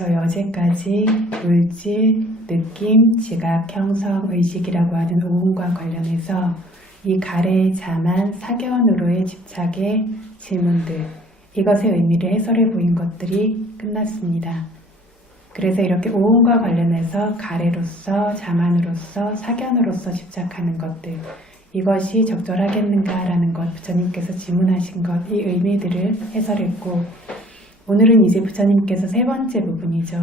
저희 어제까지 물질, 느낌, 지각, 형성, 의식이라고 하는 오음과 관련해서 이 가래, 자만, 사견으로의 집착의 질문들, 이것의 의미를 해설해 보인 것들이 끝났습니다. 그래서 이렇게 오음과 관련해서 가래로서, 자만으로서, 사견으로서 집착하는 것들, 이것이 적절하겠는가라는 것, 부처님께서 질문하신 것, 이 의미들을 해설했고, 오늘은 이제 부처님께서 세 번째 부분이죠.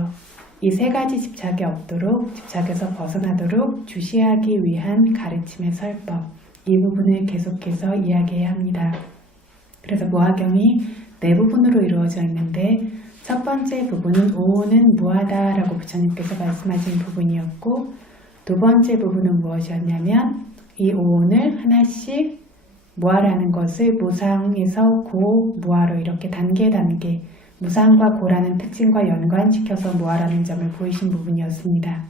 이 세 가지 집착이 없도록, 집착에서 벗어나도록 주시하기 위한 가르침의 설법, 이 부분을 계속해서 이야기해야 합니다. 그래서 무화경이 네 부분으로 이루어져 있는데, 첫 번째 부분은 오는 무하다라고 부처님께서 말씀하신 부분이었고, 두 번째 부분은 무엇이었냐면 이 오온을 하나씩 무하라는 것을 무상에서 고, 무하로 이렇게 단계 무상과 고라는 특징과 연관시켜서 무하라는 점을 보이신 부분이었습니다.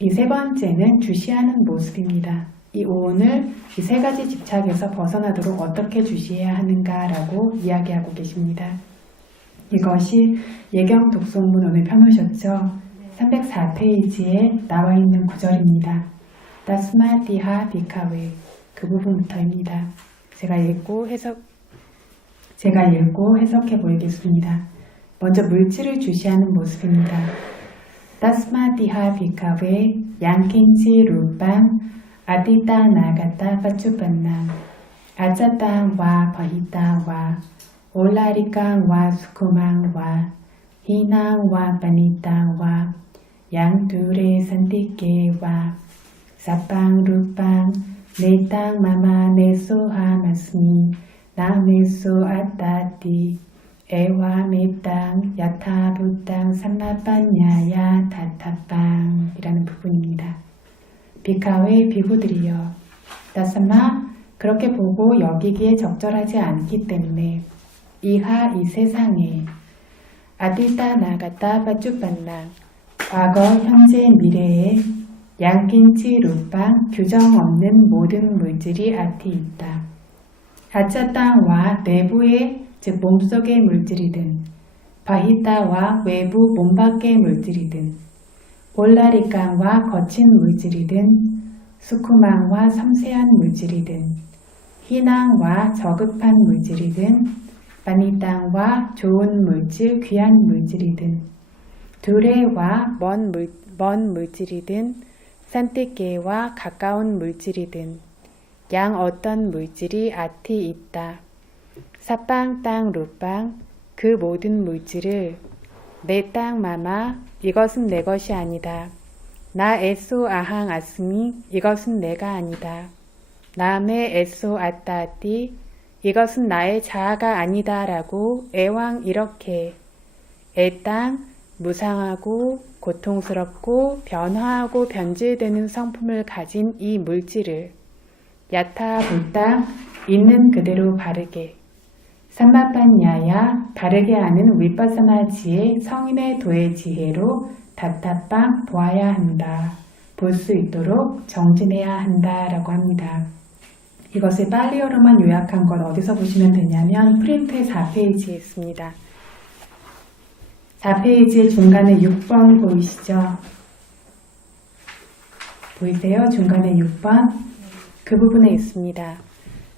이 세 번째는 주시하는 모습입니다. 이 오온을 이 세 가지 집착에서 벗어나도록 어떻게 주시해야 하는가라고 이야기하고 계십니다. 이것이 예경 독송문 오늘 펴놓으셨죠? 304페이지에 나와 있는 구절입니다. 다스마디하 비카웨, 그 부분부터입니다. 제가 읽고 해석해 보이겠습니다. 먼저 물질을 주시하는 모습입니다. 다스마디하 비카웨 양킨치 루빵 아디따 나가따 파추반나 아짜땅 와 버히따 와 올라리깡 와 수쿠망 와 히낭 와 바니따 와 양둘의 산티케 와 사빵 루빵 내땅 마마 내소하 마스미 나메소 아따띠 에와 메땅 야타부땅 삼마빤야야 다타빵 이라는 부분입니다. 비카웨 비구들이여 다사마 그렇게 보고 여기기에 적절하지 않기 때문에 이하 이 세상에 아디따 나가따 바쭈빤나 과거, 현재, 미래에 양킨치 루빵 규정 없는 모든 물질이 아티 있다. 아짜땅와 내부의 즉 몸속의 물질이든 바히따와 외부 몸 밖의 물질이든 올라리깡과 거친 물질이든 수쿠망과 섬세한 물질이든 희낭과 저급한 물질이든 바니땅과 좋은 물질, 귀한 물질이든 두레와 먼 물질이든 산띠케와 가까운 물질이든 양 어떤 물질이 아티 있다. 사빵 땅 루빵 그 모든 물질을 내 땅 마마 이것은 내 것이 아니다. 나 에소 아항 아스미 이것은 내가 아니다. 남의 에소 아따띠 이것은 나의 자아가 아니다 라고 애왕 이렇게 애땅 무상하고 고통스럽고 변화하고 변질되는 성품을 가진 이 물질을 야타 불땅 있는 그대로 바르게 삼마빤야야 바르게 아는 위빠사나지의 성인의 도의 지혜로 다타빵 보아야 한다. 볼 수 있도록 정진해야 한다 라고 합니다. 이것을 빨리어로만 요약한 건 어디서 보시면 되냐면 프린트의 4페이지에 있습니다. 4페이지의 중간에 6번 보이시죠? 보이세요? 중간에 6번? 그 부분에 있습니다.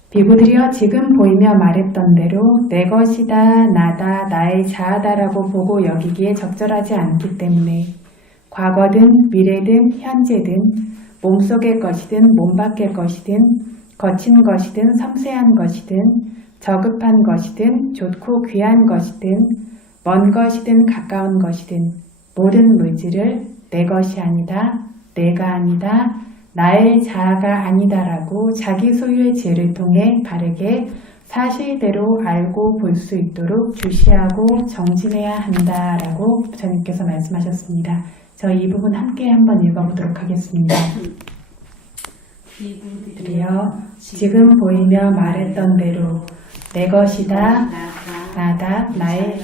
비구들이여 지금 보이며 말했던 대로 내 것이다, 나다, 나의 자아다라고 보고 여기기에 적절하지 않기 때문에 과거든 미래든 현재든 몸속의 것이든 몸 밖의 것이든 거친 것이든 섬세한 것이든 저급한 것이든 좋고 귀한 것이든 먼 것이든 가까운 것이든 모든 물질을 내 것이 아니다, 내가 아니다, 나의 자아가 아니다라고 자기 소유의 지혜를 통해 바르게 사실대로 알고 볼 수 있도록 주시하고 정진해야 한다라고 부처님께서 말씀하셨습니다. 저희 이 부분 함께 한번 읽어보도록 하겠습니다. 비구들이여 지금 보이며 말했던 대로 내 것이다, 나다, 나의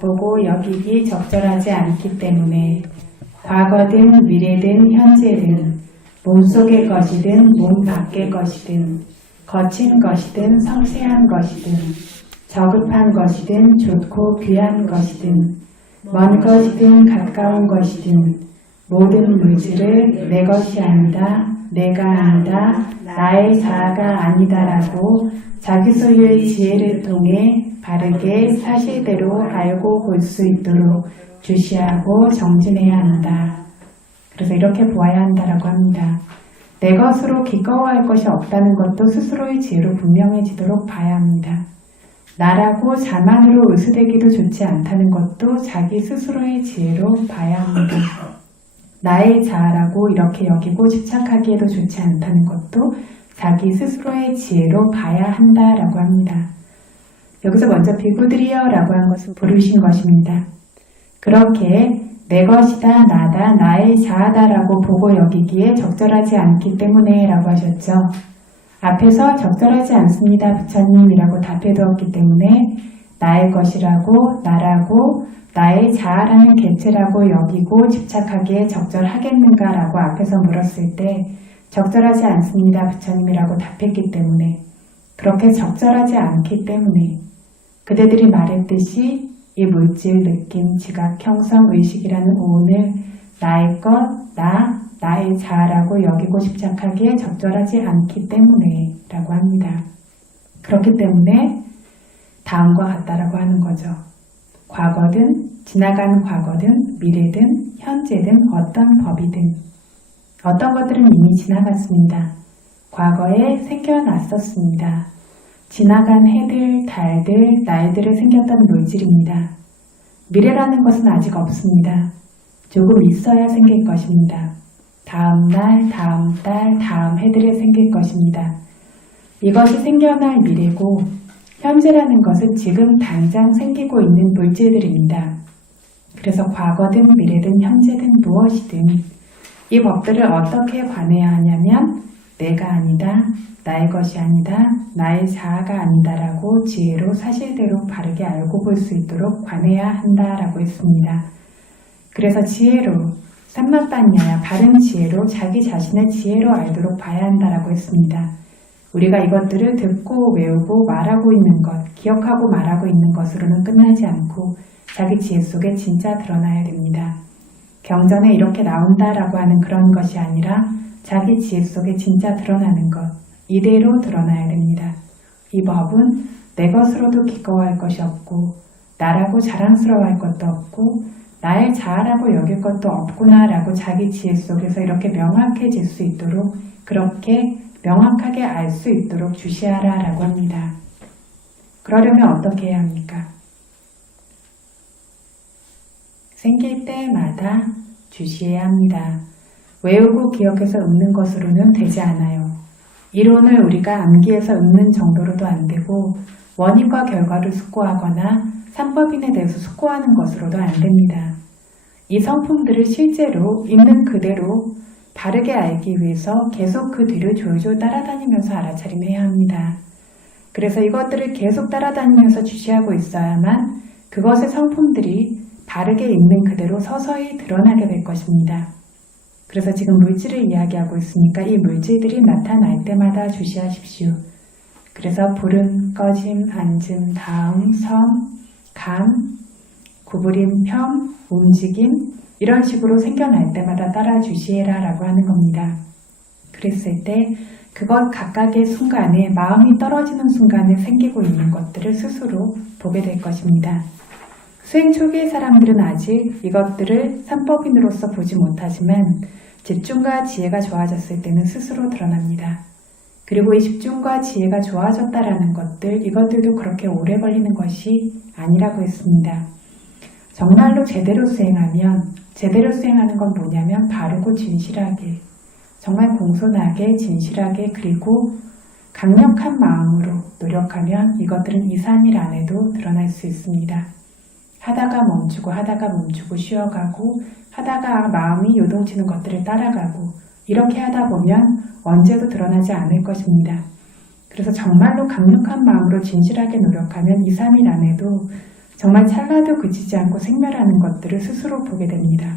보고 여기기 적절하지 않기 때문에 과거든 미래든 현재든 몸속의 것이든 몸 밖의 것이든 거친 것이든 섬세한 것이든 저급한 것이든 좋고 귀한 것이든 먼 것이든 가까운 것이든 모든 물질을 내 것이 아니다, 내가 아니다, 나의 자아가 아니다라고 자기 소유의 지혜를 통해 바르게 사실대로 알고 볼 수 있도록 주시하고 정진해야 한다. 그래서 이렇게 보아야 한다라고 합니다. 내 것으로 기꺼워할 것이 없다는 것도 스스로의 지혜로 분명해지도록 봐야 합니다. 나라고 자만으로 의수되기도 좋지 않다는 것도 자기 스스로의 지혜로 봐야 합니다. 나의 자아라고 이렇게 여기고 집착하기에도 좋지 않다는 것도 자기 스스로의 지혜로 봐야 한다라고 합니다. 여기서 먼저 비구들이여 라고 한 것은 부르신 것입니다. 그렇게 내 것이다, 나다, 나의 자아다라고 보고 여기기에 적절하지 않기 때문에 라고 하셨죠. 앞에서 적절하지 않습니다 부처님이라고 답해 두었기 때문에 나의 것이라고, 나라고, 나의 자아라는 개체라고 여기고 집착하기에 적절하겠는가 라고 앞에서 물었을 때 적절하지 않습니다 부처님이라고 답했기 때문에, 그렇게 적절하지 않기 때문에 그대들이 말했듯이 이 물질, 느낌, 지각, 형성, 의식이라는 오온을 나의 것, 나의 자아라고 여기고 집착하기에 적절하지 않기 때문에 라고 합니다. 그렇기 때문에 다음과 같다라고 하는 거죠. 과거든, 지나간 과거든, 미래든, 현재든, 어떤 법이든 어떤 것들은 이미 지나갔습니다. 과거에 생겨났었습니다. 지나간 해들, 달들, 날들에 생겼던 물질입니다. 미래라는 것은 아직 없습니다. 조금 있어야 생길 것입니다. 다음 날, 다음 달, 다음 해들에 생길 것입니다. 이것이 생겨날 미래고 현재라는 것은 지금 당장 생기고 있는 물질들입니다. 그래서 과거든 미래든 현재든 무엇이든 이 법들을 어떻게 관해야 하냐면 내가 아니다, 나의 것이 아니다, 나의 자아가 아니다라고 지혜로 사실대로 바르게 알고 볼 수 있도록 관해야 한다라고 했습니다. 그래서 지혜로, 삼만빠냐야 바른 지혜로 자기 자신의 지혜로 알도록 봐야 한다라고 했습니다. 우리가 이것들을 듣고 외우고 말하고 있는 것, 기억하고 말하고 있는 것으로는 끝나지 않고 자기 지혜 속에 진짜 드러나야 됩니다. 경전에 이렇게 나온다라고 하는 그런 것이 아니라 자기 지혜 속에 진짜 드러나는 것, 이대로 드러나야 됩니다. 이 법은 내 것으로도 기꺼워할 것이 없고 나라고 자랑스러워할 것도 없고 나의 자아라고 여길 것도 없구나라고 자기 지혜 속에서 이렇게 명확해질 수 있도록, 그렇게 명확하게 알 수 있도록 주시하라 라고 합니다. 그러려면 어떻게 해야 합니까? 생길 때마다 주시해야 합니다. 외우고 기억해서 읊는 것으로는 되지 않아요. 이론을 우리가 암기해서 읊는 정도로도 안 되고 원인과 결과를 숙고하거나 삼법인에 대해서 숙고하는 것으로도 안 됩니다. 이 성품들을 실제로 있는 그대로 바르게 알기 위해서 계속 그 뒤를 졸졸 따라다니면서 알아차림해야 합니다. 그래서 이것들을 계속 따라다니면서 주시하고 있어야만 그것의 성품들이 바르게 있는 그대로 서서히 드러나게 될 것입니다. 그래서 지금 물질을 이야기하고 있으니까 이 물질들이 나타날 때마다 주시하십시오. 그래서 불음, 꺼짐, 앉음, 다음, 섬, 감, 구부림, 펴, 움직임 이런 식으로 생겨날 때마다 따라 주시해라 라고 하는 겁니다. 그랬을 때 그것 각각의 순간에 마음이 떨어지는 순간에 생기고 있는 것들을 스스로 보게 될 것입니다. 수행 초기의 사람들은 아직 이것들을 삼법인으로서 보지 못하지만 집중과 지혜가 좋아졌을 때는 스스로 드러납니다. 그리고 이 집중과 지혜가 좋아졌다라는 것들, 이것들도 그렇게 오래 걸리는 것이 아니라고 했습니다. 정말로 제대로 수행하면, 제대로 수행하는 건 뭐냐면 바르고 진실하게, 정말 공손하게 진실하게 그리고 강력한 마음으로 노력하면 이것들은 2, 3일 안에도 드러날 수 있습니다. 하다가 멈추고 쉬어가고 하다가 마음이 요동치는 것들을 따라가고 이렇게 하다 보면 언제도 드러나지 않을 것입니다. 그래서 정말로 강력한 마음으로 진실하게 노력하면 2, 3일 안에도 정말 찰나도 그치지 않고 생멸하는 것들을 스스로 보게 됩니다.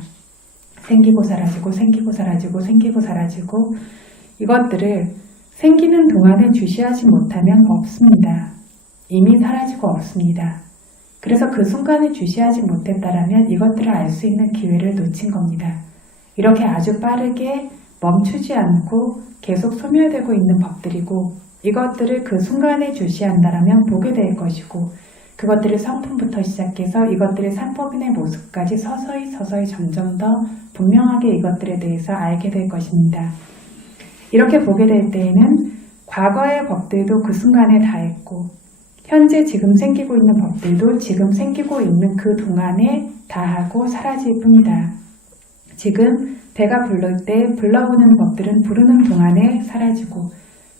생기고 사라지고 생기고 사라지고 생기고 사라지고 이것들을 생기는 동안에 주시하지 못하면 없습니다. 이미 사라지고 없습니다. 그래서 그 순간을 주시하지 못했다라면 이것들을 알 수 있는 기회를 놓친 겁니다. 이렇게 아주 빠르게 멈추지 않고 계속 소멸되고 있는 법들이고 이것들을 그 순간에 주시한다라면 보게 될 것이고 그것들의 성품부터 시작해서 이것들의 산법인의 모습까지 서서히 점점 더 분명하게 이것들에 대해서 알게 될 것입니다. 이렇게 보게 될 때에는 과거의 법들도 그 순간에 다 했고 현재 지금 생기고 있는 법들도 지금 생기고 있는 그 동안에 다 하고 사라질 뿐이다. 지금 배가 부를 때 불러오는 법들은 부르는 동안에 사라지고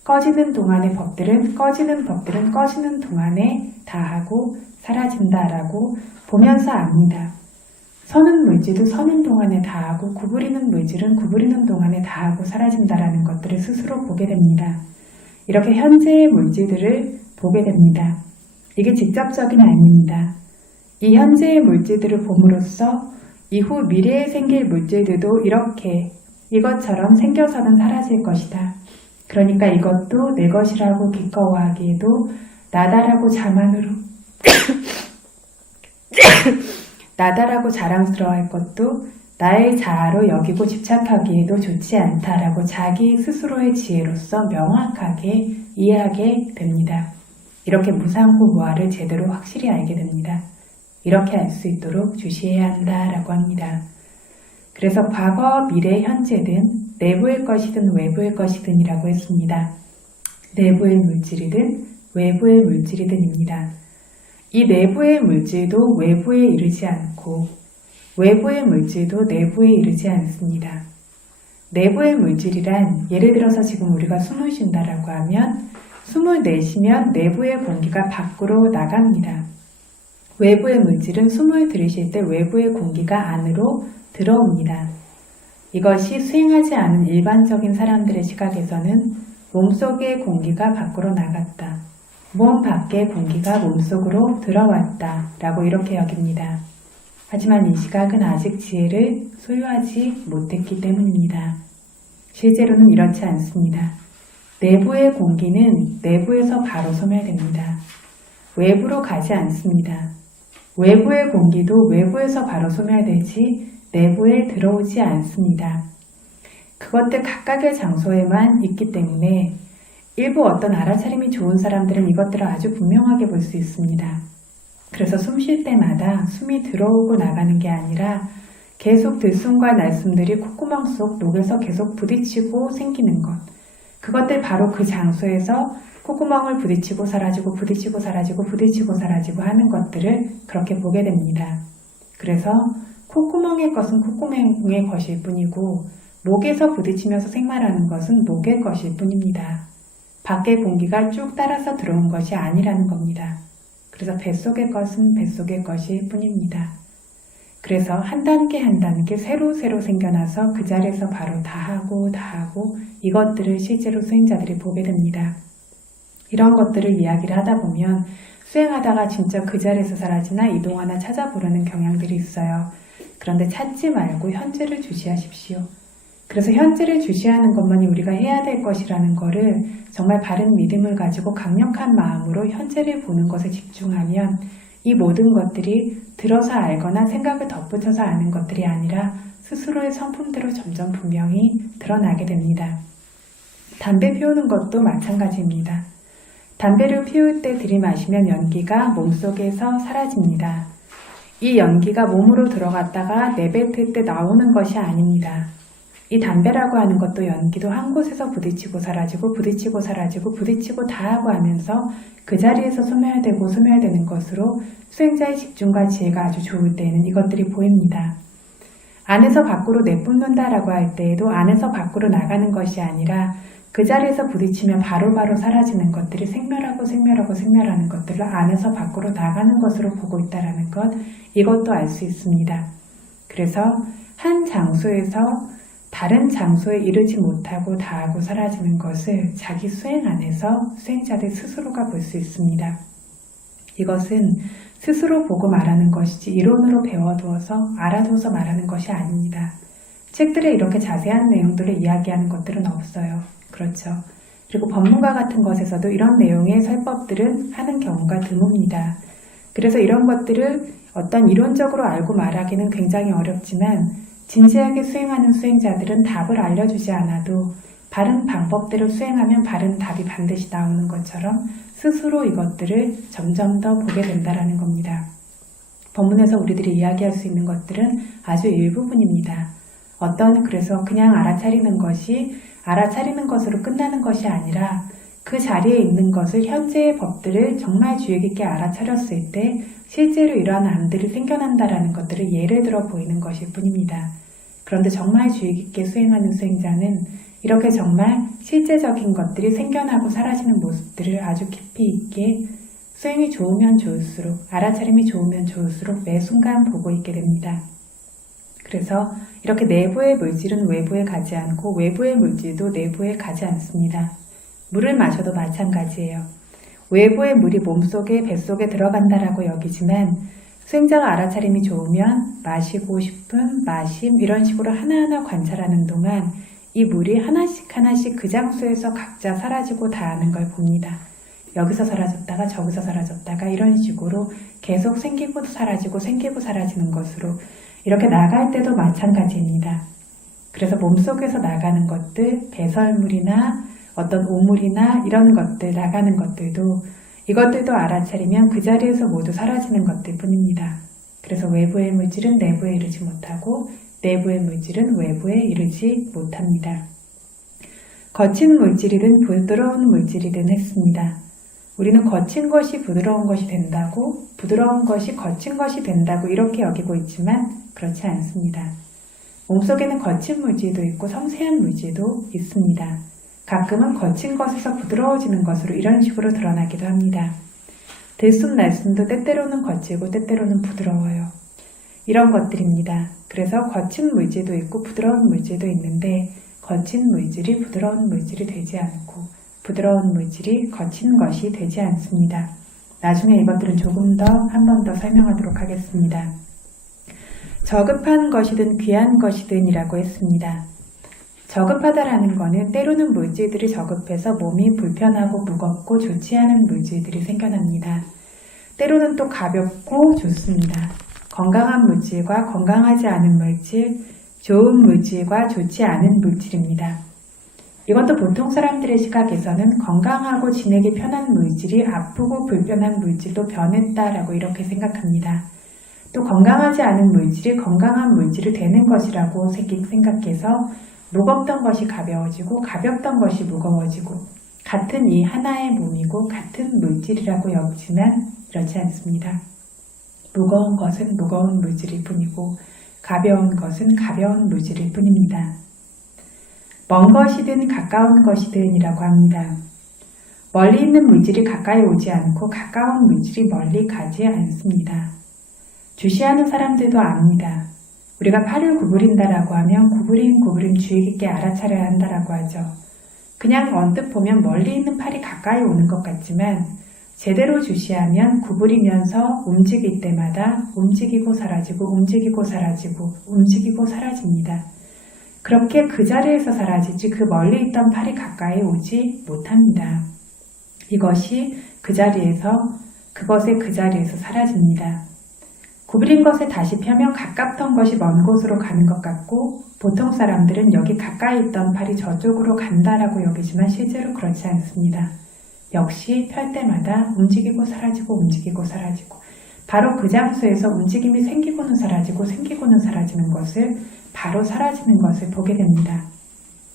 꺼지는 동안의 법들은 꺼지는 동안에 다 하고 사라진다라고 보면서 압니다. 서는 물질도 서는 동안에 다 하고 구부리는 물질은 구부리는 동안에 다 하고 사라진다라는 것들을 스스로 보게 됩니다. 이렇게 현재의 물질들을 보게 됩니다. 이게 직접적인 알미입니다. 이 현재의 물질들을 봄으로써 이후 미래에 생길 물질들도 이렇게 이것처럼 생겨서는 사라질 것이다. 그러니까 이것도 내 것이라고 기꺼워하기에도 나다라고 자만으로 나다라고 자랑스러워할 것도 나의 자아로 여기고 집착하기에도 좋지 않다라고 자기 스스로의 지혜로서 명확하게 이해하게 됩니다. 이렇게 무상고 무아를 제대로 확실히 알게 됩니다. 이렇게 알 수 있도록 주시해야 한다라고 합니다. 그래서 과거, 미래, 현재든 내부의 것이든 외부의 것이든이라고 했습니다. 내부의 물질이든 외부의 물질이든입니다. 이 내부의 물질도 외부에 이르지 않고 외부의 물질도 내부에 이르지 않습니다. 내부의 물질이란 예를 들어서 지금 우리가 숨을 쉰다라고 하면 숨을 내쉬면 내부의 공기가 밖으로 나갑니다. 외부의 물질은 숨을 들이쉴 때 외부의 공기가 안으로 들어옵니다. 이것이 수행하지 않은 일반적인 사람들의 시각에서는 몸속의 공기가 밖으로 나갔다. 몸 밖의 공기가 몸속으로 들어왔다 라고 이렇게 여깁니다. 하지만 이 시각은 아직 지혜를 소유하지 못했기 때문입니다. 실제로는 이렇지 않습니다. 내부의 공기는 내부에서 바로 소멸됩니다. 외부로 가지 않습니다. 외부의 공기도 외부에서 바로 소멸되지 내부에 들어오지 않습니다. 그것들 각각의 장소에만 있기 때문에 일부 어떤 알아차림이 좋은 사람들은 이것들을 아주 분명하게 볼 수 있습니다. 그래서 숨 쉴 때마다 숨이 들어오고 나가는 게 아니라 계속 들숨과 날숨들이 콧구멍 속 녹에서 계속 부딪히고 생기는 것. 그것들 바로 그 장소에서 콧구멍을 부딪히고 사라지고 부딪히고 사라지고 부딪히고 사라지고 하는 것들을 그렇게 보게 됩니다. 그래서 콧구멍의 것은 콧구멍의 것일 뿐이고 목에서 부딪히면서 생활하는 것은 목의 것일 뿐입니다. 밖의 공기가 쭉 따라서 들어온 것이 아니라는 겁니다. 그래서 뱃속의 것은 뱃속의 것일 뿐입니다. 그래서 한 단계 한 단계 새로 생겨나서 그 자리에서 바로 다 하고 이것들을 실제로 수행자들이 보게 됩니다. 이런 것들을 이야기를 하다 보면 수행하다가 진짜 그 자리에서 사라지나 이동하나 찾아 부르는 경향들이 있어요. 그런데 찾지 말고 현재를 주시하십시오. 그래서 현재를 주시하는 것만이 우리가 해야 될 것이라는 거를 정말 바른 믿음을 가지고 강력한 마음으로 현재를 보는 것에 집중하면 이 모든 것들이 들어서 알거나 생각을 덧붙여서 아는 것들이 아니라 스스로의 성품대로 점점 분명히 드러나게 됩니다. 담배 피우는 것도 마찬가지입니다. 담배를 피울 때 들이마시면 연기가 몸속에서 사라집니다. 이 연기가 몸으로 들어갔다가 내뱉을 때 나오는 것이 아닙니다. 이 담배라고 하는 것도 연기도 한 곳에서 부딪히고 사라지고 부딪히고 사라지고 부딪히고 다 하고 하면서 그 자리에서 소멸되고 소멸되는 것으로 수행자의 집중과 지혜가 아주 좋을 때에는 이것들이 보입니다. 안에서 밖으로 내뿜는다라고 할 때에도 안에서 밖으로 나가는 것이 아니라 그 자리에서 부딪히면 바로바로 사라지는 것들이 생멸하는 것들을 안에서 밖으로 나가는 것으로 보고 있다는 것, 이것도 알 수 있습니다. 그래서 한 장소에서 다른 장소에 이르지 못하고 다하고 사라지는 것을 자기 수행 안에서 수행자들 스스로가 볼 수 있습니다. 이것은 스스로 보고 말하는 것이지 이론으로 배워두어서 알아두어서 말하는 것이 아닙니다. 책들에 이렇게 자세한 내용들을 이야기하는 것들은 없어요. 그렇죠. 그리고 법문가 같은 것에서도 이런 내용의 설법들은 하는 경우가 드뭅니다. 그래서 이런 것들을 어떤 이론적으로 알고 말하기는 굉장히 어렵지만 진지하게 수행하는 수행자들은 답을 알려주지 않아도 바른 방법대로 수행하면 바른 답이 반드시 나오는 것처럼 스스로 이것들을 점점 더 보게 된다는 겁니다. 법문에서 우리들이 이야기할 수 있는 것들은 아주 일부분입니다. 그래서 그냥 알아차리는 것으로 끝나는 것이 아니라 그 자리에 있는 것을 현재의 법들을 정말 주의 깊게 알아차렸을 때 실제로 이러한 안들이 생겨난다라는 것들을 예를 들어 보이는 것일 뿐입니다. 그런데 정말 주의 깊게 수행하는 수행자는 이렇게 정말 실제적인 것들이 생겨나고 사라지는 모습들을 아주 깊이 있게 수행이 좋으면 좋을수록, 알아차림이 좋으면 좋을수록 매 순간 보고 있게 됩니다. 그래서 이렇게 내부의 물질은 외부에 가지 않고 외부의 물질도 내부에 가지 않습니다. 물을 마셔도 마찬가지예요. 외부의 물이 몸속에 뱃속에 들어간다라고 여기지만 수행자가 알아차림이 좋으면 마시고 싶은 마심 이런 식으로 하나하나 관찰하는 동안 이 물이 하나씩 그 장소에서 각자 사라지고 다하는 걸 봅니다. 여기서 사라졌다가 저기서 사라졌다가 이런 식으로 계속 생기고 사라지고 생기고 사라지는 것으로 이렇게 나갈 때도 마찬가지입니다. 그래서 몸속에서 나가는 것들, 배설물이나 어떤 오물이나 이런 것들 나가는 것들도 이것들도 알아차리면 그 자리에서 모두 사라지는 것들 뿐입니다. 그래서 외부의 물질은 내부에 이르지 못하고 내부의 물질은 외부에 이르지 못합니다. 거친 물질이든 부드러운 물질이든 했습니다. 우리는 거친 것이 부드러운 것이 된다고, 부드러운 것이 거친 것이 된다고 이렇게 여기고 있지만 그렇지 않습니다. 몸속에는 거친 물질도 있고 섬세한 물질도 있습니다. 가끔은 거친 것에서 부드러워지는 것으로 이런 식으로 드러나기도 합니다. 들숨 날숨도 때때로는 거칠고 때때로는 부드러워요. 이런 것들입니다. 그래서 거친 물질도 있고 부드러운 물질도 있는데 거친 물질이 부드러운 물질이 되지 않고 부드러운 물질이 거친 것이 되지 않습니다. 나중에 이것들은 조금 더 한 번 더 설명하도록 하겠습니다. 저급한 것이든 귀한 것이든 이라고 했습니다. 저급하다라는 것은 때로는 물질들이 저급해서 몸이 불편하고 무겁고 좋지 않은 물질들이 생겨납니다. 때로는 또 가볍고 좋습니다. 건강한 물질과 건강하지 않은 물질, 좋은 물질과 좋지 않은 물질입니다. 이것도 보통 사람들의 시각에서는 건강하고 지내기 편한 물질이 아프고 불편한 물질로 변했다라고 이렇게 생각합니다. 또 건강하지 않은 물질이 건강한 물질이 되는 것이라고 생각해서 무겁던 것이 가벼워지고 가볍던 것이 무거워지고 같은 이 하나의 몸이고 같은 물질이라고 여기지만 그렇지 않습니다. 무거운 것은 무거운 물질일 뿐이고 가벼운 것은 가벼운 물질일 뿐입니다. 먼 것이든 가까운 것이든 이라고 합니다. 멀리 있는 물질이 가까이 오지 않고 가까운 물질이 멀리 가지 않습니다. 주시하는 사람들도 압니다. 우리가 팔을 구부린다라고 하면 구부림 주의 깊게 알아차려야 한다라고 하죠. 그냥 언뜻 보면 멀리 있는 팔이 가까이 오는 것 같지만 제대로 주시하면 구부리면서 움직일 때마다 움직이고 사라지고 움직이고 사라지고 움직이고 사라집니다. 그렇게 그 자리에서 사라지지 그 멀리 있던 팔이 가까이 오지 못합니다. 이것이 그것의 그 자리에서 사라집니다. 구부린 것에 다시 펴면 가깝던 것이 먼 곳으로 가는 것 같고 보통 사람들은 여기 가까이 있던 팔이 저쪽으로 간다라고 여기지만 실제로 그렇지 않습니다. 역시 펼 때마다 움직이고 사라지고 움직이고 사라지고 바로 그 장소에서 움직임이 생기고는 사라지고 생기고는 사라지는 것을 바로 사라지는 것을 보게 됩니다.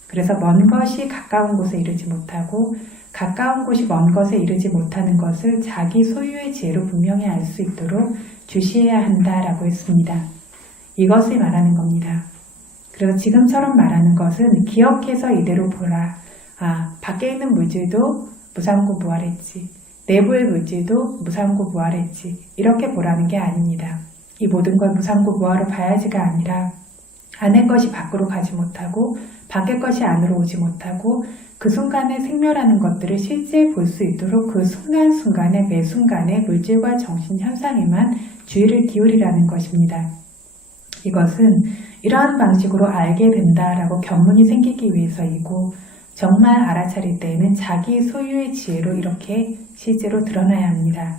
그래서 먼 것이 가까운 곳에 이르지 못하고 가까운 곳이 먼 것에 이르지 못하는 것을 자기 소유의 지혜로 분명히 알 수 있도록 주시해야 한다라고 했습니다. 이것을 말하는 겁니다. 그래서 지금처럼 말하는 것은 기억해서 이대로 보라. 밖에 있는 물질도 무상고 무활했지. 내부의 물질도 무상고 무활했지. 이렇게 보라는 게 아닙니다. 이 모든 걸 무상고 무활로 봐야지가 아니라 안의 것이 밖으로 가지 못하고 밖의 것이 안으로 오지 못하고 그 순간에 생멸하는 것들을 실제 볼 수 있도록 그 순간순간에 매 순간에 물질과 정신 현상에만 주의를 기울이라는 것입니다. 이것은 이러한 방식으로 알게 된다라고 견문이 생기기 위해서이고 정말 알아차릴 때에는 자기 소유의 지혜로 이렇게 실제로 드러나야 합니다.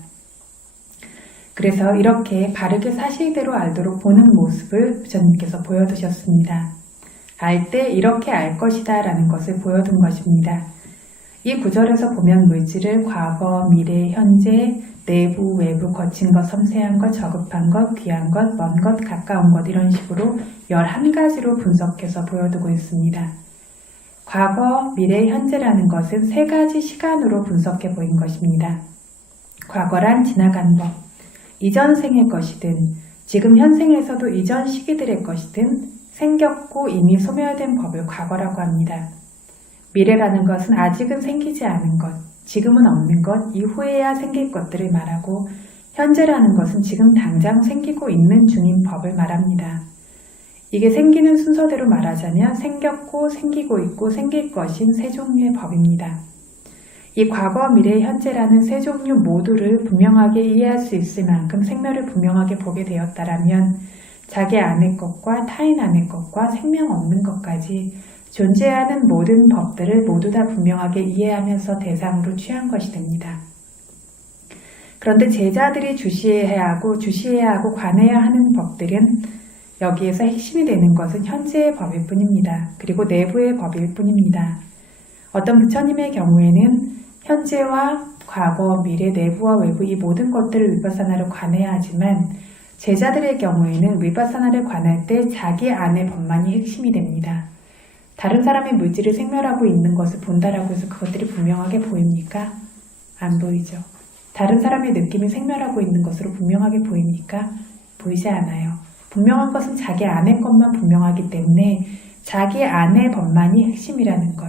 그래서 이렇게 바르게 사실대로 알도록 보는 모습을 부처님께서 보여두셨습니다. 알 때 이렇게 알 것이다 라는 것을 보여둔 것입니다. 이 구절에서 보면 물질을 과거, 미래, 현재, 내부, 외부, 거친 것, 섬세한 것, 저급한 것, 귀한 것, 먼 것, 가까운 것 이런 식으로 11가지로 분석해서 보여두고 있습니다. 과거, 미래, 현재라는 것은 3가지 시간으로 분석해 보인 것입니다. 과거란 지나간 법, 이전 생의 것이든 지금 현생에서도 이전 시기들의 것이든 생겼고 이미 소멸된 법을 과거라고 합니다. 미래라는 것은 아직은 생기지 않은 것, 지금은 없는 것, 이후에야 생길 것들을 말하고 현재라는 것은 지금 당장 생기고 있는 중인 법을 말합니다. 이게 생기는 순서대로 말하자면 생겼고 생기고 있고 생길 것인 3종류의 법입니다. 이 과거, 미래, 현재라는 3종류 모두를 분명하게 이해할 수 있을 만큼 생멸을 분명하게 보게 되었다라면 자기 안의 것과 타인 안의 것과 생명 없는 것까지 존재하는 모든 법들을 모두 다 분명하게 이해하면서 대상으로 취한 것이 됩니다. 그런데 제자들이 주시해야 하고 관해야 하는 법들은 여기에서 핵심이 되는 것은 현재의 법일 뿐입니다. 그리고 내부의 법일 뿐입니다. 어떤 부처님의 경우에는 현재와 과거, 미래, 내부와 외부 이 모든 것들을 위파사나로 관해야 하지만 제자들의 경우에는 위파사나를 관할 때 자기 안의 법만이 핵심이 됩니다. 다른 사람의 물질을 생멸하고 있는 것을 본다라고 해서 그것들이 분명하게 보입니까? 안 보이죠. 다른 사람의 느낌이 생멸하고 있는 것으로 분명하게 보입니까? 보이지 않아요. 분명한 것은 자기 안의 것만 분명하기 때문에 자기 안의 법만이 핵심이라는 것.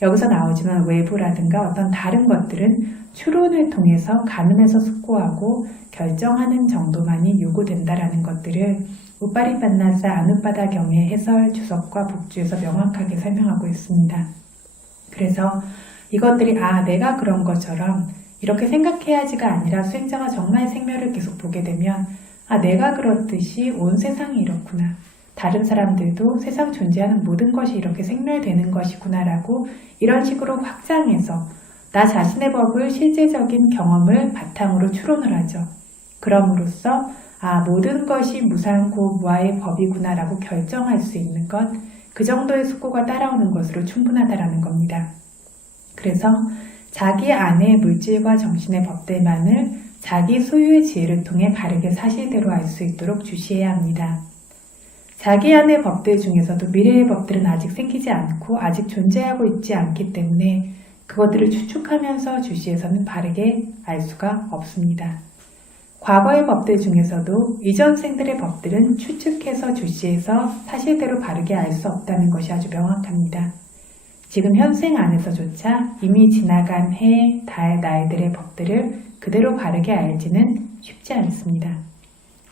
여기서 나오지만 외부라든가 어떤 다른 것들은 추론을 통해서 가늠해서 숙고하고 결정하는 정도만이 요구된다라는 것들을 우빠리빤나사 아누빠다경의 해설 주석과 북주에서 명확하게 설명하고 있습니다. 그래서 이것들이 내가 그런 것처럼 이렇게 생각해야지가 아니라 수행자가 정말 생멸을 계속 보게 되면 내가 그렇듯이 온 세상이 이렇구나. 다른 사람들도 세상 존재하는 모든 것이 이렇게 생멸되는 것이구나 라고 이런 식으로 확장해서 나 자신의 법을 실제적인 경험을 바탕으로 추론을 하죠. 그럼으로써 모든 것이 무상고 무아의 법이구나 라고 결정할 수 있는 것, 그 정도의 숙고가 따라오는 것으로 충분하다라는 겁니다. 그래서 자기 안의 물질과 정신의 법들만을 자기 소유의 지혜를 통해 바르게 사실대로 알 수 있도록 주시해야 합니다. 자기 안의 법들 중에서도 미래의 법들은 아직 생기지 않고 아직 존재하고 있지 않기 때문에 그것들을 추측하면서 주시해서는 바르게 알 수가 없습니다. 과거의 법들 중에서도 이전 생들의 법들은 추측해서 주시해서 사실대로 바르게 알 수 없다는 것이 아주 명확합니다. 지금 현생 안에서조차 이미 지나간 해, 달, 날들의 법들을 그대로 바르게 알지는 쉽지 않습니다.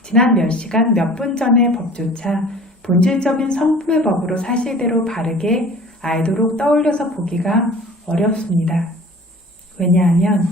지난 몇 시간, 몇 분 전의 법조차 본질적인 성품의 법으로 사실대로 바르게 알도록 떠올려서 보기가 어렵습니다. 왜냐하면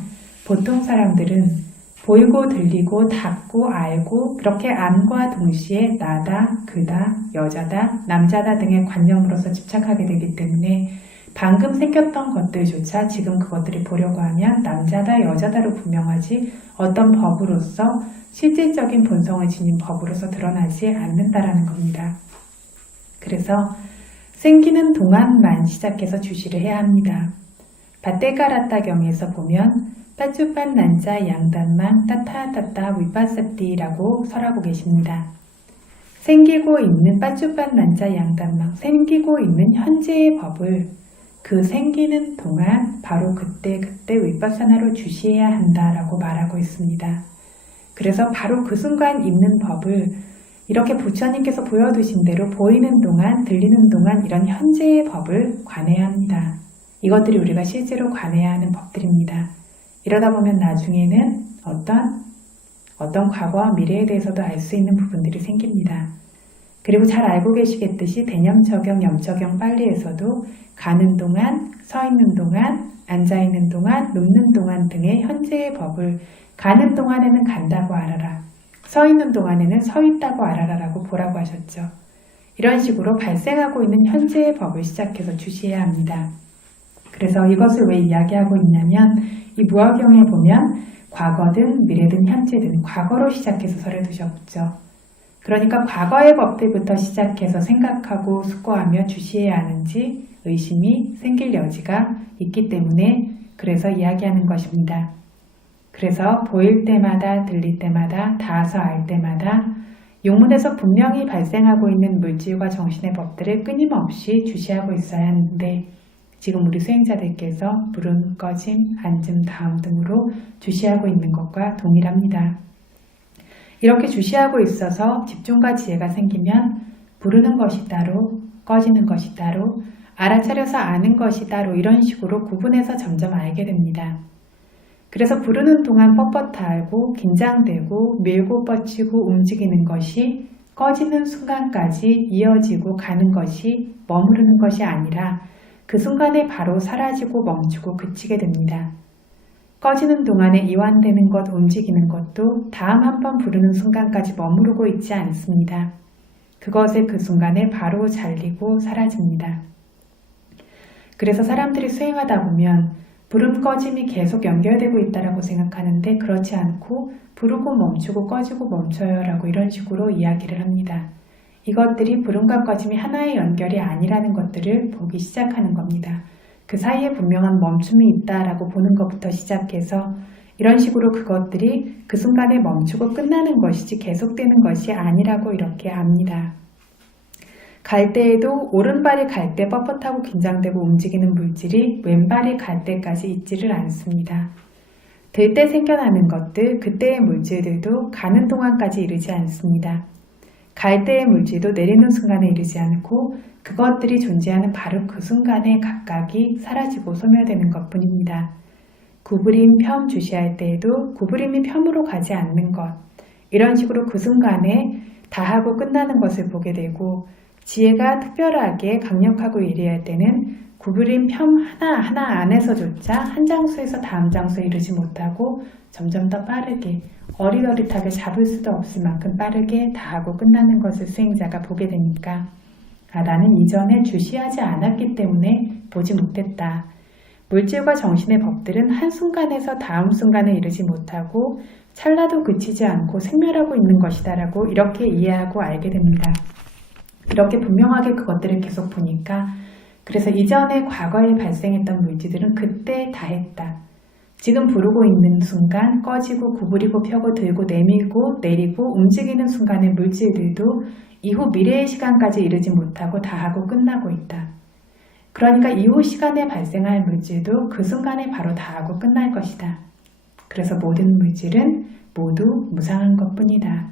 보통 사람들은 보이고 들리고 닿고 알고 그렇게 암과 동시에 나다, 그다, 여자다, 남자다 등의 관념으로서 집착하게 되기 때문에 방금 생겼던 것들조차 지금 그것들이 보려고 하면 남자다, 여자다로 분명하지 어떤 법으로서 실질적인 본성을 지닌 법으로서 드러나지 않는다라는 겁니다. 그래서 생기는 동안만 시작해서 주시를 해야 합니다. 바테가라타경에서 보면 빠쭈빤 난자 양단망 따타따타 위파사띠라고 설하고 계십니다. 생기고 있는 빠쭈빤 난자 양단망, 생기고 있는 현재의 법을 그 생기는 동안 바로 그때 위파사나로 주시해야 한다라고 말하고 있습니다. 그래서 바로 그 순간 있는 법을 이렇게 부처님께서 보여두신 대로 보이는 동안, 들리는 동안 이런 현재의 법을 관해야 합니다. 이것들이 우리가 실제로 관해야 하는 법들입니다. 이러다 보면 나중에는 어떤 과거와 미래에 대해서도 알 수 있는 부분들이 생깁니다. 그리고 잘 알고 계시겠듯이 대념적용, 염적용 빨리에서도 가는 동안, 서 있는 동안, 앉아 있는 동안, 눕는 동안 등의 현재의 법을 가는 동안에는 간다고 알아라. 서 있는 동안에는 서 있다고 알아라 라고 보라고 하셨죠. 이런 식으로 발생하고 있는 현재의 법을 시작해서 주시해야 합니다. 그래서 이것을 왜 이야기하고 있냐면 이 무화경에 보면 과거든 미래든 현재든 과거로 시작해서 설에 두셨죠. 그러니까 과거의 법들부터 시작해서 생각하고 숙고하며 주시해야 하는지 의심이 생길 여지가 있기 때문에 그래서 이야기하는 것입니다. 그래서 보일 때마다 들릴 때마다 닿아서 알 때마다 용문에서 분명히 발생하고 있는 물질과 정신의 법들을 끊임없이 주시하고 있어야 하는데 지금 우리 수행자들께서 부름, 꺼짐, 앉음, 다음 등으로 주시하고 있는 것과 동일합니다. 이렇게 주시하고 있어서 집중과 지혜가 생기면 부르는 것이 따로, 꺼지는 것이 따로, 알아차려서 아는 것이 따로 이런 식으로 구분해서 점점 알게 됩니다. 그래서 부르는 동안 뻣뻣 알고 긴장되고 밀고 뻗치고 움직이는 것이 꺼지는 순간까지 이어지고 가는 것이 머무르는 것이 아니라 그 순간에 바로 사라지고 멈추고 그치게 됩니다. 꺼지는 동안에 이완되는 것, 움직이는 것도 다음 한 번 부르는 순간까지 머무르고 있지 않습니다. 그것의 그 순간에 바로 잘리고 사라집니다. 그래서 사람들이 수행하다 보면 부름 꺼짐이 계속 연결되고 있다고 생각하는데 그렇지 않고 부르고 멈추고 꺼지고 멈춰요 라고 이런 식으로 이야기를 합니다. 이것들이 부름과 꺼짐이 하나의 연결이 아니라는 것들을 보기 시작하는 겁니다. 그 사이에 분명한 멈춤이 있다라고 보는 것부터 시작해서 이런 식으로 그것들이 그 순간에 멈추고 끝나는 것이지 계속되는 것이 아니라고 이렇게 압니다. 갈 때에도 오른발이 갈 때 뻣뻣하고 긴장되고 움직이는 물질이 왼발이 갈 때까지 있지를 않습니다. 들 때 생겨나는 것들, 그때의 물질들도 가는 동안까지 이르지 않습니다. 갈 때의 물질도 내리는 순간에 이르지 않고 그것들이 존재하는 바로 그 순간에 각각이 사라지고 소멸되는 것뿐입니다. 구부림, 폄 주시할 때에도 구부림이 폄으로 가지 않는 것, 이런 식으로 그 순간에 다하고 끝나는 것을 보게 되고 지혜가 특별하게 강력하고 예리할 때는 구부림 폄 하나하나 안에서조차 한 장소에서 다음 장소에 이르지 못하고 점점 더 빠르게 어릿어릿하게 잡을 수도 없을 만큼 빠르게 다하고 끝나는 것을 수행자가 보게 되니까 나는 이전에 주시하지 않았기 때문에 보지 못했다. 물질과 정신의 법들은 한순간에서 다음 순간에 이르지 못하고 찰나도 그치지 않고 생멸하고 있는 것이다 라고 이렇게 이해하고 알게 됩니다. 이렇게 분명하게 그것들을 계속 보니까 그래서 이전에 과거에 발생했던 물질들은 그때 다 했다. 지금 부르고 있는 순간 꺼지고 구부리고 펴고 들고 내밀고 내리고 움직이는 순간의 물질들도 이후 미래의 시간까지 이르지 못하고 다 하고 끝나고 있다. 그러니까 이후 시간에 발생할 물질도 그 순간에 바로 다 하고 끝날 것이다. 그래서 모든 물질은 모두 무상한 것뿐이다.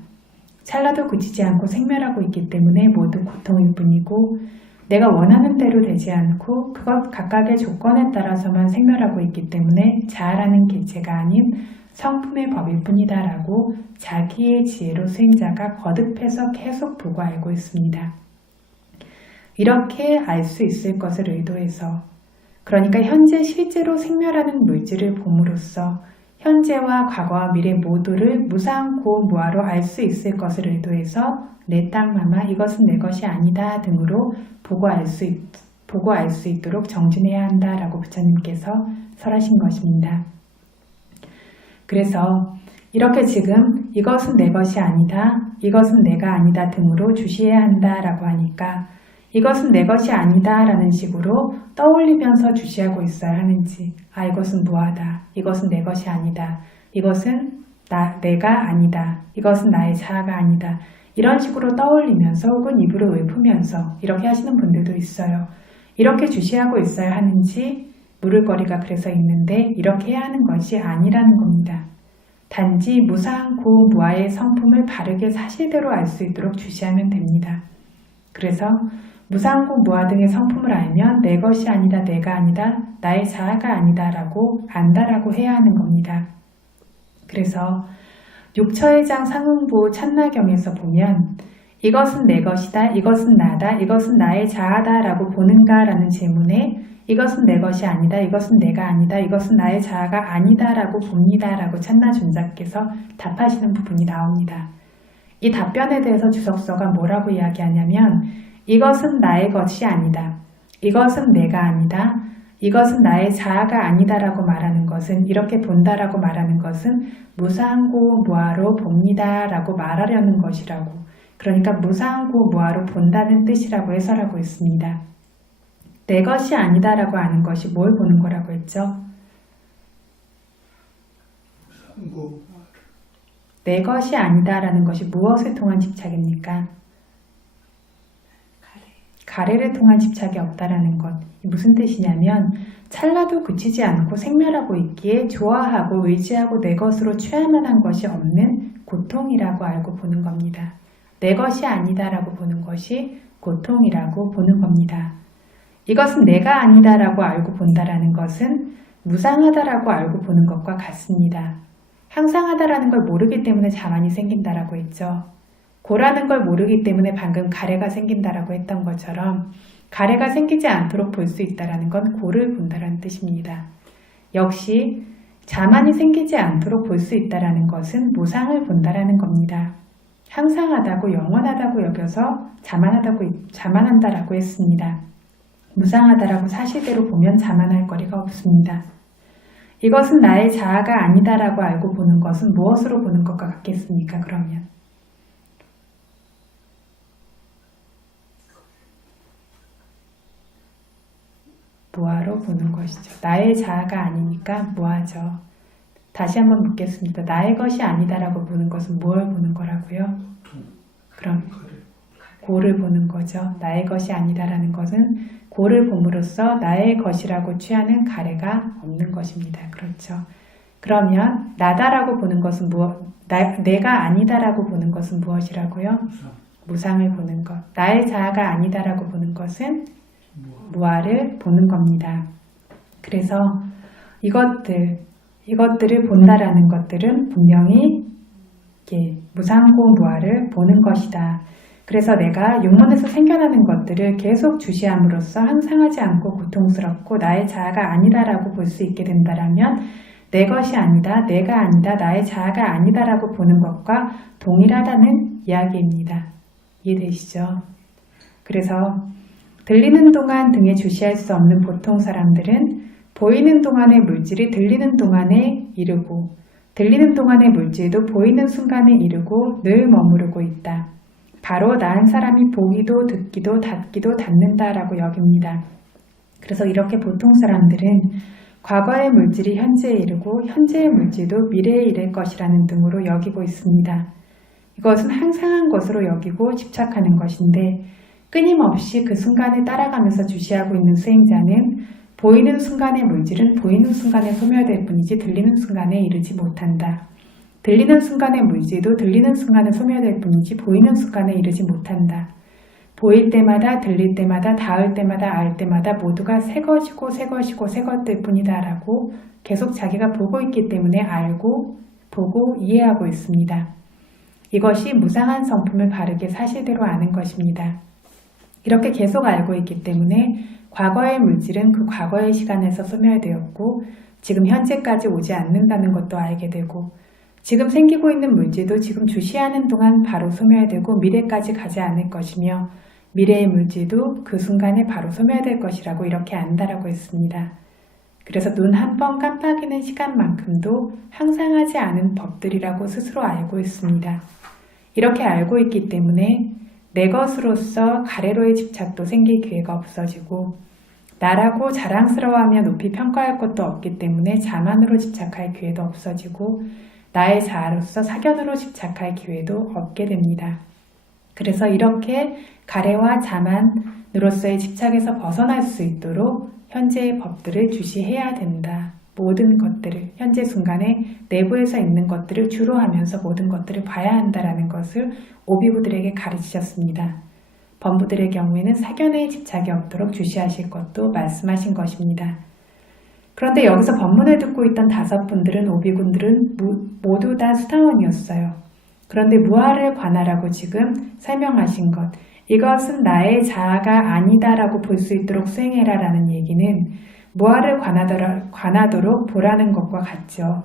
찰나도 그치지 않고 생멸하고 있기 때문에 모두 고통일 뿐이고 내가 원하는 대로 되지 않고 그것 각각의 조건에 따라서만 생멸하고 있기 때문에 자아라는 개체가 아닌 성품의 법일 뿐이다 라고 자기의 지혜로 수행자가 거듭해서 계속 보고 알고 있습니다. 이렇게 알 수 있을 것을 의도해서 그러니까 현재 실제로 생멸하는 물질을 봄으로써 현재와 과거와 미래 모두를 무상고 무아로 알 수 있을 것을 의도해서 내 땅마마 이것은 내 것이 아니다 등으로 보고 알 수 있도록 정진해야 한다라고 부처님께서 설하신 것입니다. 그래서 이렇게 지금 이것은 내 것이 아니다, 이것은 내가 아니다 등으로 주시해야 한다라고 하니까 이것은 내 것이 아니다 라는 식으로 떠올리면서 주시하고 있어야 하는지 이것은 무하다, 이것은 내 것이 아니다, 이것은 내가 아니다, 이것은 나의 자아가 아니다 이런 식으로 떠올리면서 혹은 입으로 읊으면서 이렇게 하시는 분들도 있어요. 이렇게 주시하고 있어야 하는지 물을 거리가 그래서 있는데 이렇게 해야 하는 것이 아니라는 겁니다. 단지 무상고 무아의 성품을 바르게 사실대로 알 수 있도록 주시하면 됩니다. 그래서 무상고 무아 등의 성품을 알면 내 것이 아니다, 내가 아니다, 나의 자아가 아니다 라고 안다라고 해야 하는 겁니다. 그래서 육처회장 상응부 찬나경에서 보면 이것은 내 것이다, 이것은 나다, 이것은 나의 자아다 라고 보는가 라는 질문에 이것은 내 것이 아니다, 이것은 내가 아니다, 이것은 나의 자아가 아니다 라고 봅니다 라고 찬나존자께서 답하시는 부분이 나옵니다. 이 답변에 대해서 주석서가 뭐라고 이야기하냐면 이것은 나의 것이 아니다, 이것은 내가 아니다, 이것은 나의 자아가 아니다라고 말하는 것은, 이렇게 본다라고 말하는 것은 무상고무아로 봅니다라고 말하려는 것이라고, 그러니까 무상고무아로 본다는 뜻이라고 해설하고 있습니다. 내 것이 아니다라고 하는 것이 뭘 보는 거라고 했죠? 내 것이 아니다라는 것이 무엇을 통한 집착입니까? 가래를 통한 집착이 없다라는 것. 무슨 뜻이냐면 찰나도 그치지 않고 생멸하고 있기에 좋아하고 의지하고 내 것으로 취할 한 것이 없는 고통이라고 알고 보는 겁니다. 내 것이 아니다라고 보는 것이 고통이라고 보는 겁니다. 이것은 내가 아니다라고 알고 본다라는 것은 무상하다라고 알고 보는 것과 같습니다. 항상하다라는 걸 모르기 때문에 자만이 생긴다라고 했죠. 고라는 걸 모르기 때문에 방금 가래가 생긴다라고 했던 것처럼 가래가 생기지 않도록 볼 수 있다라는 건 고를 본다라는 뜻입니다. 역시 자만이 생기지 않도록 볼 수 있다라는 것은 무상을 본다라는 겁니다. 항상하다고 영원하다고 여겨서 자만한다라고 했습니다. 무상하다라고 사실대로 보면 자만할 거리가 없습니다. 이것은 나의 자아가 아니다라고 알고 보는 것은 무엇으로 보는 것과 같겠습니까? 그러면 무아로 보는 것이죠. 나의 자아가 아니니까 무아죠. 다시 한번 묻겠습니다. 나의 것이 아니다라고 보는 것은 무엇을 보는 거라고요? 그럼 고를 보는 거죠. 나의 것이 아니다라는 것은 고를 봄으로써 나의 것이라고 취하는 가래가 없는 것입니다. 그렇죠. 그러면 나다라고 보는 것은 내가 아니다라고 보는 것은 무엇이라고요? 무상을 보는 것. 나의 자아가 아니다라고 보는 것은 무아를 보는 겁니다. 그래서 이것들을 본다라는 것들은 분명히 무상고 무아를 보는 것이다. 그래서 내가 육문에서 생겨나는 것들을 계속 주시함으로써 항상하지 않고 고통스럽고 나의 자아가 아니다라고 볼 수 있게 된다라면 내 것이 아니다, 내가 아니다, 나의 자아가 아니다라고 보는 것과 동일하다는 이야기입니다. 이해되시죠? 그래서 들리는 동안 등에 주시할 수 없는 보통 사람들은 보이는 동안의 물질이 들리는 동안에 이르고 들리는 동안의 물질도 보이는 순간에 이르고 늘 머무르고 있다. 바로 나은 사람이 보기도 듣기도 닿기도 닿는다라고 여깁니다. 그래서 이렇게 보통 사람들은 과거의 물질이 현재에 이르고 현재의 물질도 미래에 이를 것이라는 등으로 여기고 있습니다. 이것은 항상한 것으로 여기고 집착하는 것인데 끊임없이 그 순간을 따라가면서 주시하고 있는 수행자는 보이는 순간의 물질은 보이는 순간에 소멸될 뿐이지 들리는 순간에 이르지 못한다. 들리는 순간의 물질도 들리는 순간에 소멸될 뿐이지 보이는 순간에 이르지 못한다. 보일 때마다 들릴 때마다 닿을 때마다 알 때마다 모두가 새 것이고 새 것이고 새 것들 뿐이다 라고 계속 자기가 보고 있기 때문에 알고 보고 이해하고 있습니다. 이것이 무상한 성품을 바르게 사실대로 아는 것입니다. 이렇게 계속 알고 있기 때문에 과거의 물질은 그 과거의 시간에서 소멸되었고 지금 현재까지 오지 않는다는 것도 알게 되고 지금 생기고 있는 물질도 지금 주시하는 동안 바로 소멸되고 미래까지 가지 않을 것이며 미래의 물질도 그 순간에 바로 소멸될 것이라고 이렇게 안다라고 했습니다. 그래서 눈 한 번 깜빡이는 시간만큼도 항상하지 않은 법들이라고 스스로 알고 있습니다. 이렇게 알고 있기 때문에 내 것으로서 가래로의 집착도 생길 기회가 없어지고 나라고 자랑스러워하며 높이 평가할 것도 없기 때문에 자만으로 집착할 기회도 없어지고 나의 자아로서 사견으로 집착할 기회도 없게 됩니다. 그래서 이렇게 가래와 자만으로서의 집착에서 벗어날 수 있도록 현재의 법들을 주시해야 된다. 모든 것들을 현재 순간에 내부에서 있는 것들을 주로 하면서 모든 것들을 봐야 한다는 것을 오비부들에게 가르치셨습니다. 범부들의 경우에는 사견에 집착이 없도록 주시하실 것도 말씀하신 것입니다. 그런데 여기서 법문을 듣고 있던 5분들은 오비군들은 모두 다 수다원이었어요. 그런데 무아를 관하라고 지금 설명하신 것, 이것은 나의 자아가 아니다라고 볼 수 있도록 수행해라 라는 얘기는 무아를 관하도록 보라는 것과 같죠.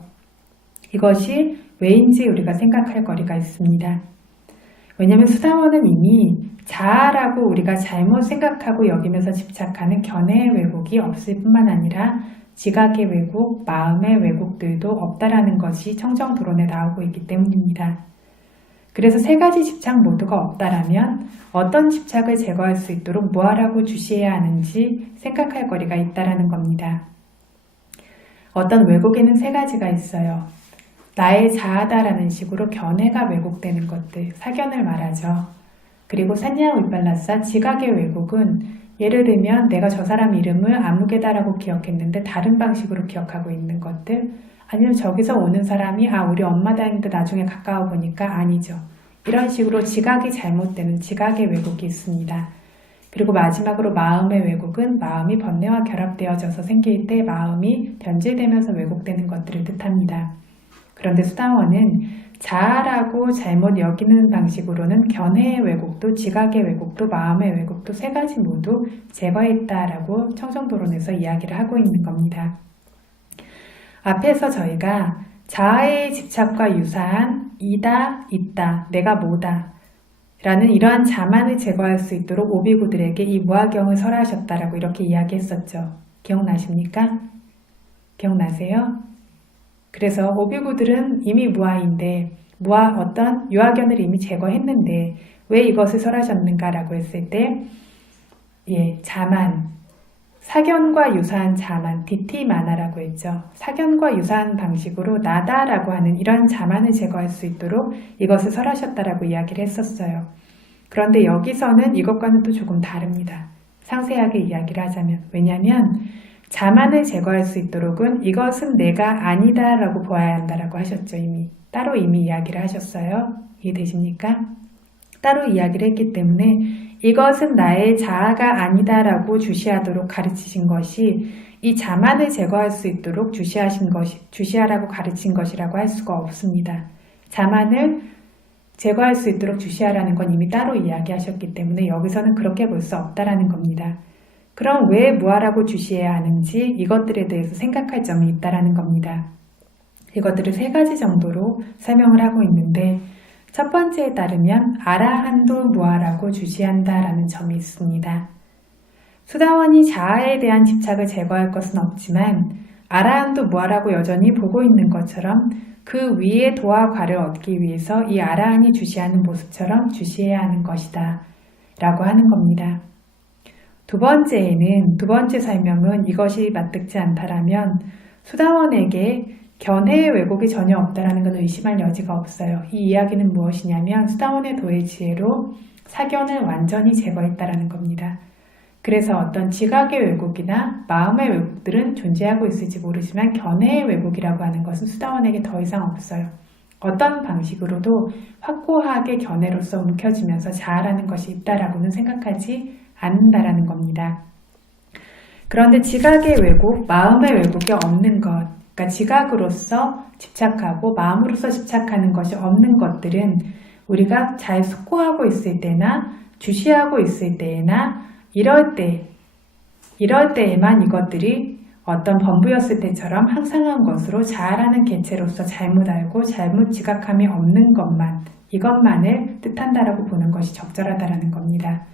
이것이 왜인지 우리가 생각할 거리가 있습니다. 왜냐하면 수다원은 이미 자아라고 우리가 잘못 생각하고 여기면서 집착하는 견해의 왜곡이 없을 뿐만 아니라 지각의 왜곡, 마음의 왜곡들도 없다라는 것이 청정도론에 나오고 있기 때문입니다. 그래서 세 가지 집착 모두가 없다라면 어떤 집착을 제거할 수 있도록 뭐하라고 주시해야 하는지 생각할 거리가 있다라는 겁니다. 어떤 왜곡에는 세 가지가 있어요. 나의 자아다라는 식으로 견해가 왜곡되는 것들, 사견을 말하죠. 그리고 산야위팔라사, 지각의 왜곡은 예를 들면 내가 저 사람 이름을 아무개다라고 기억했는데 다른 방식으로 기억하고 있는 것들, 아니면 저기서 오는 사람이 우리 엄마 다행인데 나중에 가까워 보니까 아니죠. 이런 식으로 지각이 잘못되는 지각의 왜곡이 있습니다. 그리고 마지막으로 마음의 왜곡은 마음이 번뇌와 결합되어져서 생길 때 마음이 변질되면서 왜곡되는 것들을 뜻합니다. 그런데 수다원은 자아라고 잘못 여기는 방식으로는 견해의 왜곡도 지각의 왜곡도 마음의 왜곡도 세 가지 모두 제거했다라고 청정도론에서 이야기를 하고 있는 겁니다. 앞에서 저희가 자아의 집착과 유사한 이다, 있다, 내가 뭐다 라는 이러한 자만을 제거할 수 있도록 오비구들에게 이 무아경을 설하셨다라고 이렇게 이야기했었죠. 기억나십니까? 기억나세요? 그래서 오비구들은 이미 무아인데 어떤 유아견을 이미 제거했는데 왜 이것을 설하셨는가라고 했을 때 자만, 사견과 유사한 자만, 디티마나라고 했죠. 사견과 유사한 방식으로 나다라고 하는 이런 자만을 제거할 수 있도록 이것을 설하셨다라고 이야기를 했었어요. 그런데 여기서는 이것과는 또 조금 다릅니다. 상세하게 이야기를 하자면. 왜냐하면 자만을 제거할 수 있도록은 이것은 내가 아니다라고 보아야 한다라고 하셨죠. 따로 이미 이야기를 하셨어요. 이해되십니까? 따로 이야기를 했기 때문에 이것은 나의 자아가 아니다라고 주시하도록 가르치신 것이 이 자만을 제거할 수 있도록 주시하라고 가르친 것이라고 할 수가 없습니다. 자만을 제거할 수 있도록 주시하라는 건 이미 따로 이야기하셨기 때문에 여기서는 그렇게 볼 수 없다라는 겁니다. 그럼 왜 무아라고 주시해야 하는지 이것들에 대해서 생각할 점이 있다라는 겁니다. 이것들을 세 가지 정도로 설명을 하고 있는데 첫 번째에 따르면 아라한도 무아라고 주시한다라는 점이 있습니다. 수다원이 자아에 대한 집착을 제거할 것은 없지만 아라한도 무아라고 여전히 보고 있는 것처럼 그 위에 도화과를 얻기 위해서 이 아라한이 주시하는 모습처럼 주시해야 하는 것이다 라고 하는 겁니다. 두 번째 설명은 이것이 마뜩지 않다라면 수다원에게 견해의 왜곡이 전혀 없다라는 것을 의심할 여지가 없어요. 이 이야기는 무엇이냐면 수다원의 도의 지혜로 사견을 완전히 제거했다라는 겁니다. 그래서 어떤 지각의 왜곡이나 마음의 왜곡들은 존재하고 있을지 모르지만 견해의 왜곡이라고 하는 것은 수다원에게 더 이상 없어요. 어떤 방식으로도 확고하게 견해로서 움켜쥐면서 자아라는 것이 있다라고는 생각하지 않는다라는 겁니다. 그런데 지각의 왜곡, 마음의 왜곡이 없는 것, 그러니까 지각으로서 집착하고 마음으로서 집착하는 것이 없는 것들은 우리가 잘 숙고하고 있을 때나 주시하고 있을 때나 이럴 때에만 이것들이 어떤 범부였을 때처럼 항상한 것으로 자아라는 개체로서 잘못 알고 잘못 지각함이 없는 것만, 이것만을 뜻한다라고 보는 것이 적절하다라는 겁니다.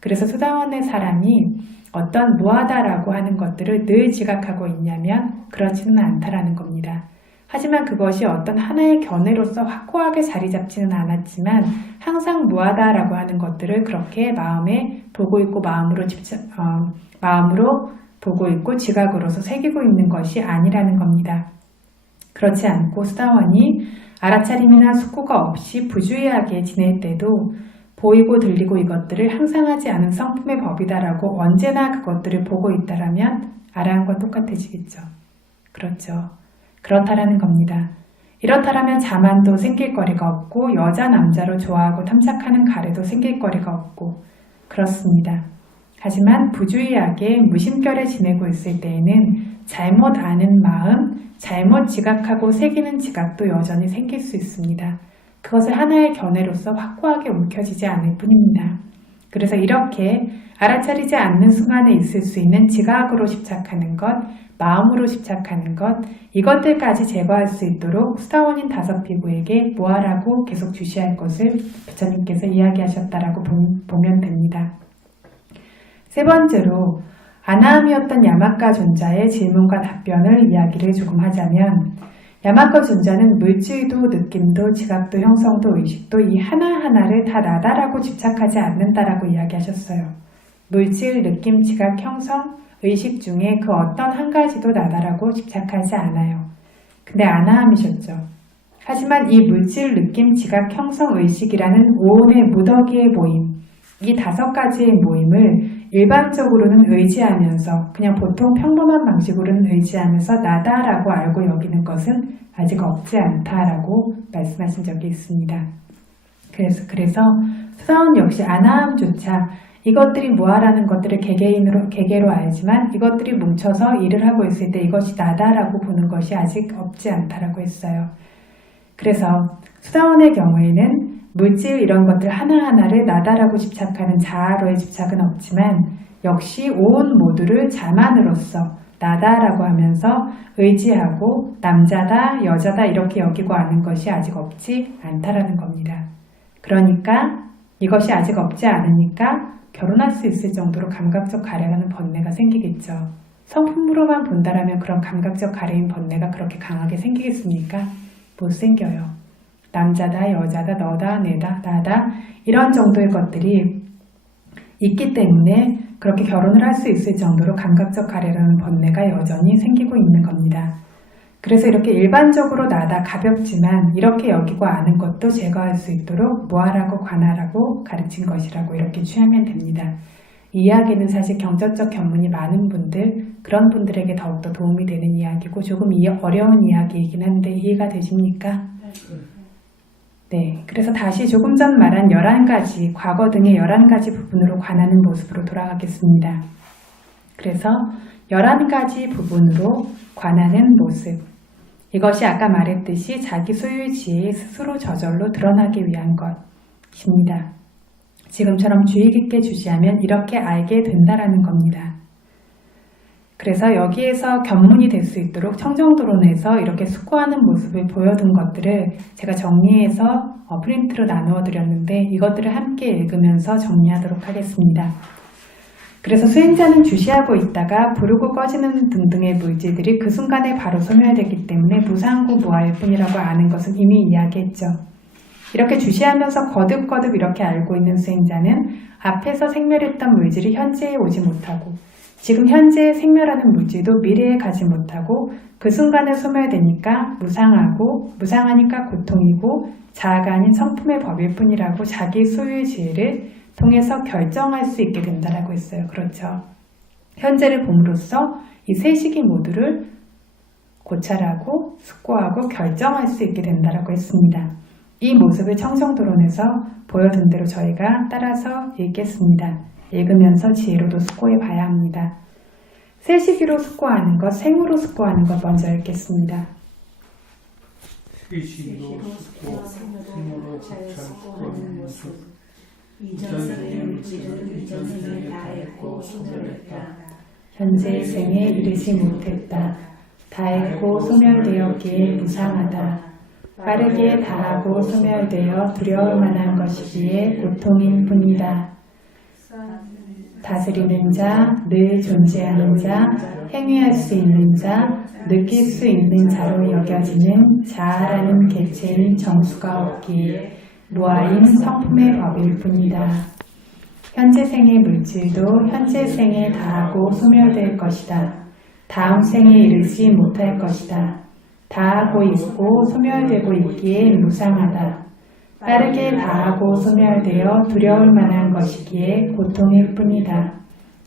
그래서 수다원의 사람이 어떤 무하다라고 하는 것들을 늘 지각하고 있냐면 그렇지는 않다라는 겁니다. 하지만 그것이 어떤 하나의 견해로서 확고하게 자리 잡지는 않았지만 항상 무하다라고 하는 것들을 그렇게 마음에 보고 있고 마음으로 보고 있고 지각으로서 새기고 있는 것이 아니라는 겁니다. 그렇지 않고 수다원이 알아차림이나 숙고가 없이 부주의하게 지낼 때도 보이고 들리고 이것들을 항상 하지 않은 성품의 법이다라고 언제나 그것들을 보고 있다라면 아라한과 똑같아지겠죠. 그렇죠. 그렇다라는 겁니다. 이렇다라면 자만도 생길 거리가 없고 여자 남자로 좋아하고 탐색하는 가래도 생길 거리가 없고 그렇습니다. 하지만 부주의하게 무심결에 지내고 있을 때에는 잘못 아는 마음, 잘못 지각하고 새기는 지각도 여전히 생길 수 있습니다. 그것을 하나의 견해로서 확고하게 움켜쥐지 않을 뿐입니다. 그래서 이렇게 알아차리지 않는 순간에 있을 수 있는 지각으로 집착하는 것, 마음으로 집착하는 것, 이것들까지 제거할 수 있도록 수다원인 다섯 피부에게 뭐하라고 계속 주시할 것을 부처님께서 이야기하셨다라고 보면 됩니다. 세 번째로 아나함이었던 야마카 존자의 질문과 답변을 이야기를 조금 하자면, 야마카 존자는 물질도 느낌도 지각도 형성도 의식도 이 하나하나를 다 나다라고 집착하지 않는다라고 이야기하셨어요. 물질, 느낌, 지각, 형성, 의식 중에 그 어떤 한 가지도 나다라고 집착하지 않아요. 근데 아나함이셨죠. 하지만 이 물질, 느낌, 지각, 형성, 의식이라는 오온의 무더기의 모임, 이 다섯 가지의 모임을 일반적으로는 의지하면서 그냥 보통 평범한 방식으로는 의지하면서 나다라고 알고 여기는 것은 아직 없지 않다라고 말씀하신 적이 있습니다. 그래서 수다원 역시 아나함조차 이것들이 뭐하라는 것들을 개개로 알지만 이것들이 뭉쳐서 일을 하고 있을 때 이것이 나다라고 보는 것이 아직 없지 않다라고 했어요. 그래서 수다원의 경우에는 물질 이런 것들 하나하나를 나다라고 집착하는 자아로의 집착은 없지만 역시 온 모두를 자만으로서 나다라고 하면서 의지하고 남자다, 여자다 이렇게 여기고 아는 것이 아직 없지 않다라는 겁니다. 그러니까 이것이 아직 없지 않으니까 결혼할 수 있을 정도로 감각적 가래라는 번뇌가 생기겠죠. 성품으로만 본다라면 그런 감각적 가래인 번뇌가 그렇게 강하게 생기겠습니까? 못 생겨요. 남자다, 여자다, 너다, 내다, 나다 이런 정도의 것들이 있기 때문에 그렇게 결혼을 할 수 있을 정도로 감각적 가래라는 번뇌가 여전히 생기고 있는 겁니다. 그래서 이렇게 일반적으로 나다, 가볍지만 이렇게 여기고 아는 것도 제거할 수 있도록 뭐하라고 관하라고 가르친 것이라고 이렇게 취하면 됩니다. 이 이야기는 사실 경전적 견문이 많은 분들, 그런 분들에게 더욱더 도움이 되는 이야기고 조금 어려운 이야기이긴 한데 이해가 되십니까? 네, 그래서 다시 조금 전 말한 11가지, 과거 등의 11가지 부분으로 관하는 모습으로 돌아가겠습니다. 그래서 11가지 부분으로 관하는 모습. 이것이 아까 말했듯이 자기 소유의 지혜에 스스로 저절로 드러나기 위한 것입니다. 지금처럼 주의 깊게 주시하면 이렇게 알게 된다라는 겁니다. 그래서 여기에서 견문이 될 수 있도록 청정도론에서 이렇게 숙고하는 모습을 보여둔 것들을 제가 정리해서 프린트로 나누어 드렸는데 이것들을 함께 읽으면서 정리하도록 하겠습니다. 그래서 수행자는 주시하고 있다가 부르고 꺼지는 등등의 물질들이 그 순간에 바로 소멸되기 때문에 무상고 무아일 뿐이라고 아는 것은 이미 이야기했죠. 이렇게 주시하면서 거듭거듭 이렇게 알고 있는 수행자는 앞에서 생멸했던 물질이 현재에 오지 못하고 지금 현재에 생멸하는 물질도 미래에 가지 못하고 그 순간에 소멸되니까 무상하고 무상하니까 고통이고 자아가 아닌 성품의 법일 뿐이라고 자기 소유의 지혜를 통해서 결정할 수 있게 된다라고 했어요. 그렇죠. 현재를 봄으로써 이 세 시기 모두를 고찰하고 숙고하고 결정할 수 있게 된다라고 했습니다. 이 모습을 청정도론에서 보여둔 대로 저희가 따라서 읽겠습니다. 읽으면서 지혜로도 숙고해 봐야 합니다. 세 시기로 숙고하는 것, 생으로 숙고하는 것 먼저 읽겠습니다. 세 시기로 숙고, 생으로 집착하는 모습. 이전생의 물질은 이전생에 다했고 소멸했다. 현재 생에 이르지 못했다. 다했고 소멸되었기에 무상하다. 빠르게 다하고 소멸되어 두려울 만한 것이기에 고통일 뿐이다. 다스리는 자, 늘 존재하는 자, 행위할 수 있는 자, 느낄 수 있는 자로 여겨지는 자아라는 객체인 정수가 없기에 무아인 성품의 법일 뿐이다. 현재 생의 물질도 현재 생에 다하고 소멸될 것이다. 다음 생에 이르지 못할 것이다. 다하고 있고 소멸되고 있기에 무상하다. 빠르게 다하고 소멸되어 두려울 만한 것이기에 고통일 뿐이다.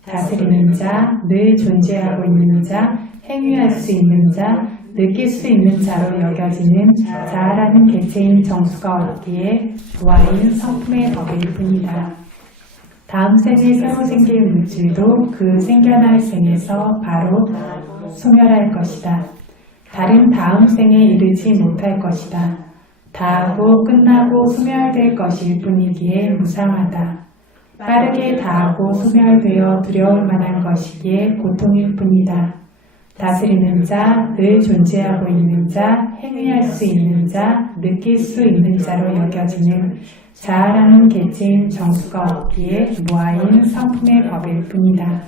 다스리는 자, 늘 존재하고 있는 자, 행위할 수 있는 자, 느낄 수 있는 자로 여겨지는 자아라는 객체인 정수가 없기에 무아인 성품의 법일 뿐이다. 다음 생에 새로 생길 물질도 그 생겨날 생에서 바로 소멸할 것이다. 다른 다음 생에 이르지 못할 것이다. 다하고 끝나고 소멸될 것일 뿐이기에 무상하다. 빠르게 다하고 소멸되어 두려울 만한 것이기에 고통일 뿐이다. 다스리는 자, 늘 존재하고 있는 자, 행위할 수 있는 자, 느낄 수 있는 자로 여겨지는 자아라는 개체인 정수가 없기에 무아인 성품의 법일 뿐이다.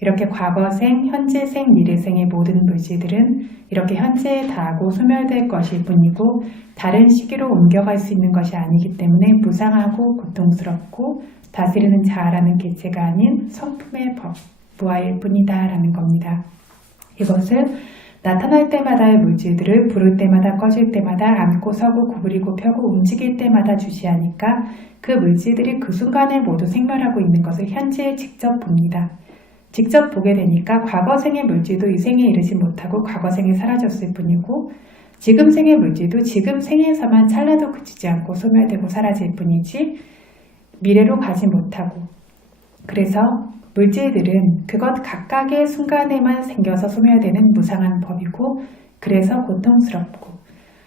이렇게 과거생, 현재생, 미래생의 모든 물질들은 이렇게 현재에 닿고 소멸될 것일 뿐이고 다른 시기로 옮겨갈 수 있는 것이 아니기 때문에 무상하고 고통스럽고 다스리는 자아라는 개체가 아닌 성품의 법, 무아일 뿐이다 라는 겁니다. 이것을 나타날 때마다의 물질들을 부를 때마다 꺼질 때마다 앉고 서고 구부리고 펴고 움직일 때마다 주시하니까 그 물질들이 그 순간에 모두 생멸하고 있는 것을 현재에 직접 봅니다. 직접 보게 되니까 과거생의 물질도 이 생에 이르지 못하고 과거생에 사라졌을 뿐이고 지금 생의 물질도 지금 생에서만 찰나도 그치지 않고 소멸되고 사라질 뿐이지 미래로 가지 못하고 그래서 물질들은 그것 각각의 순간에만 생겨서 소멸되는 무상한 법이고 그래서 고통스럽고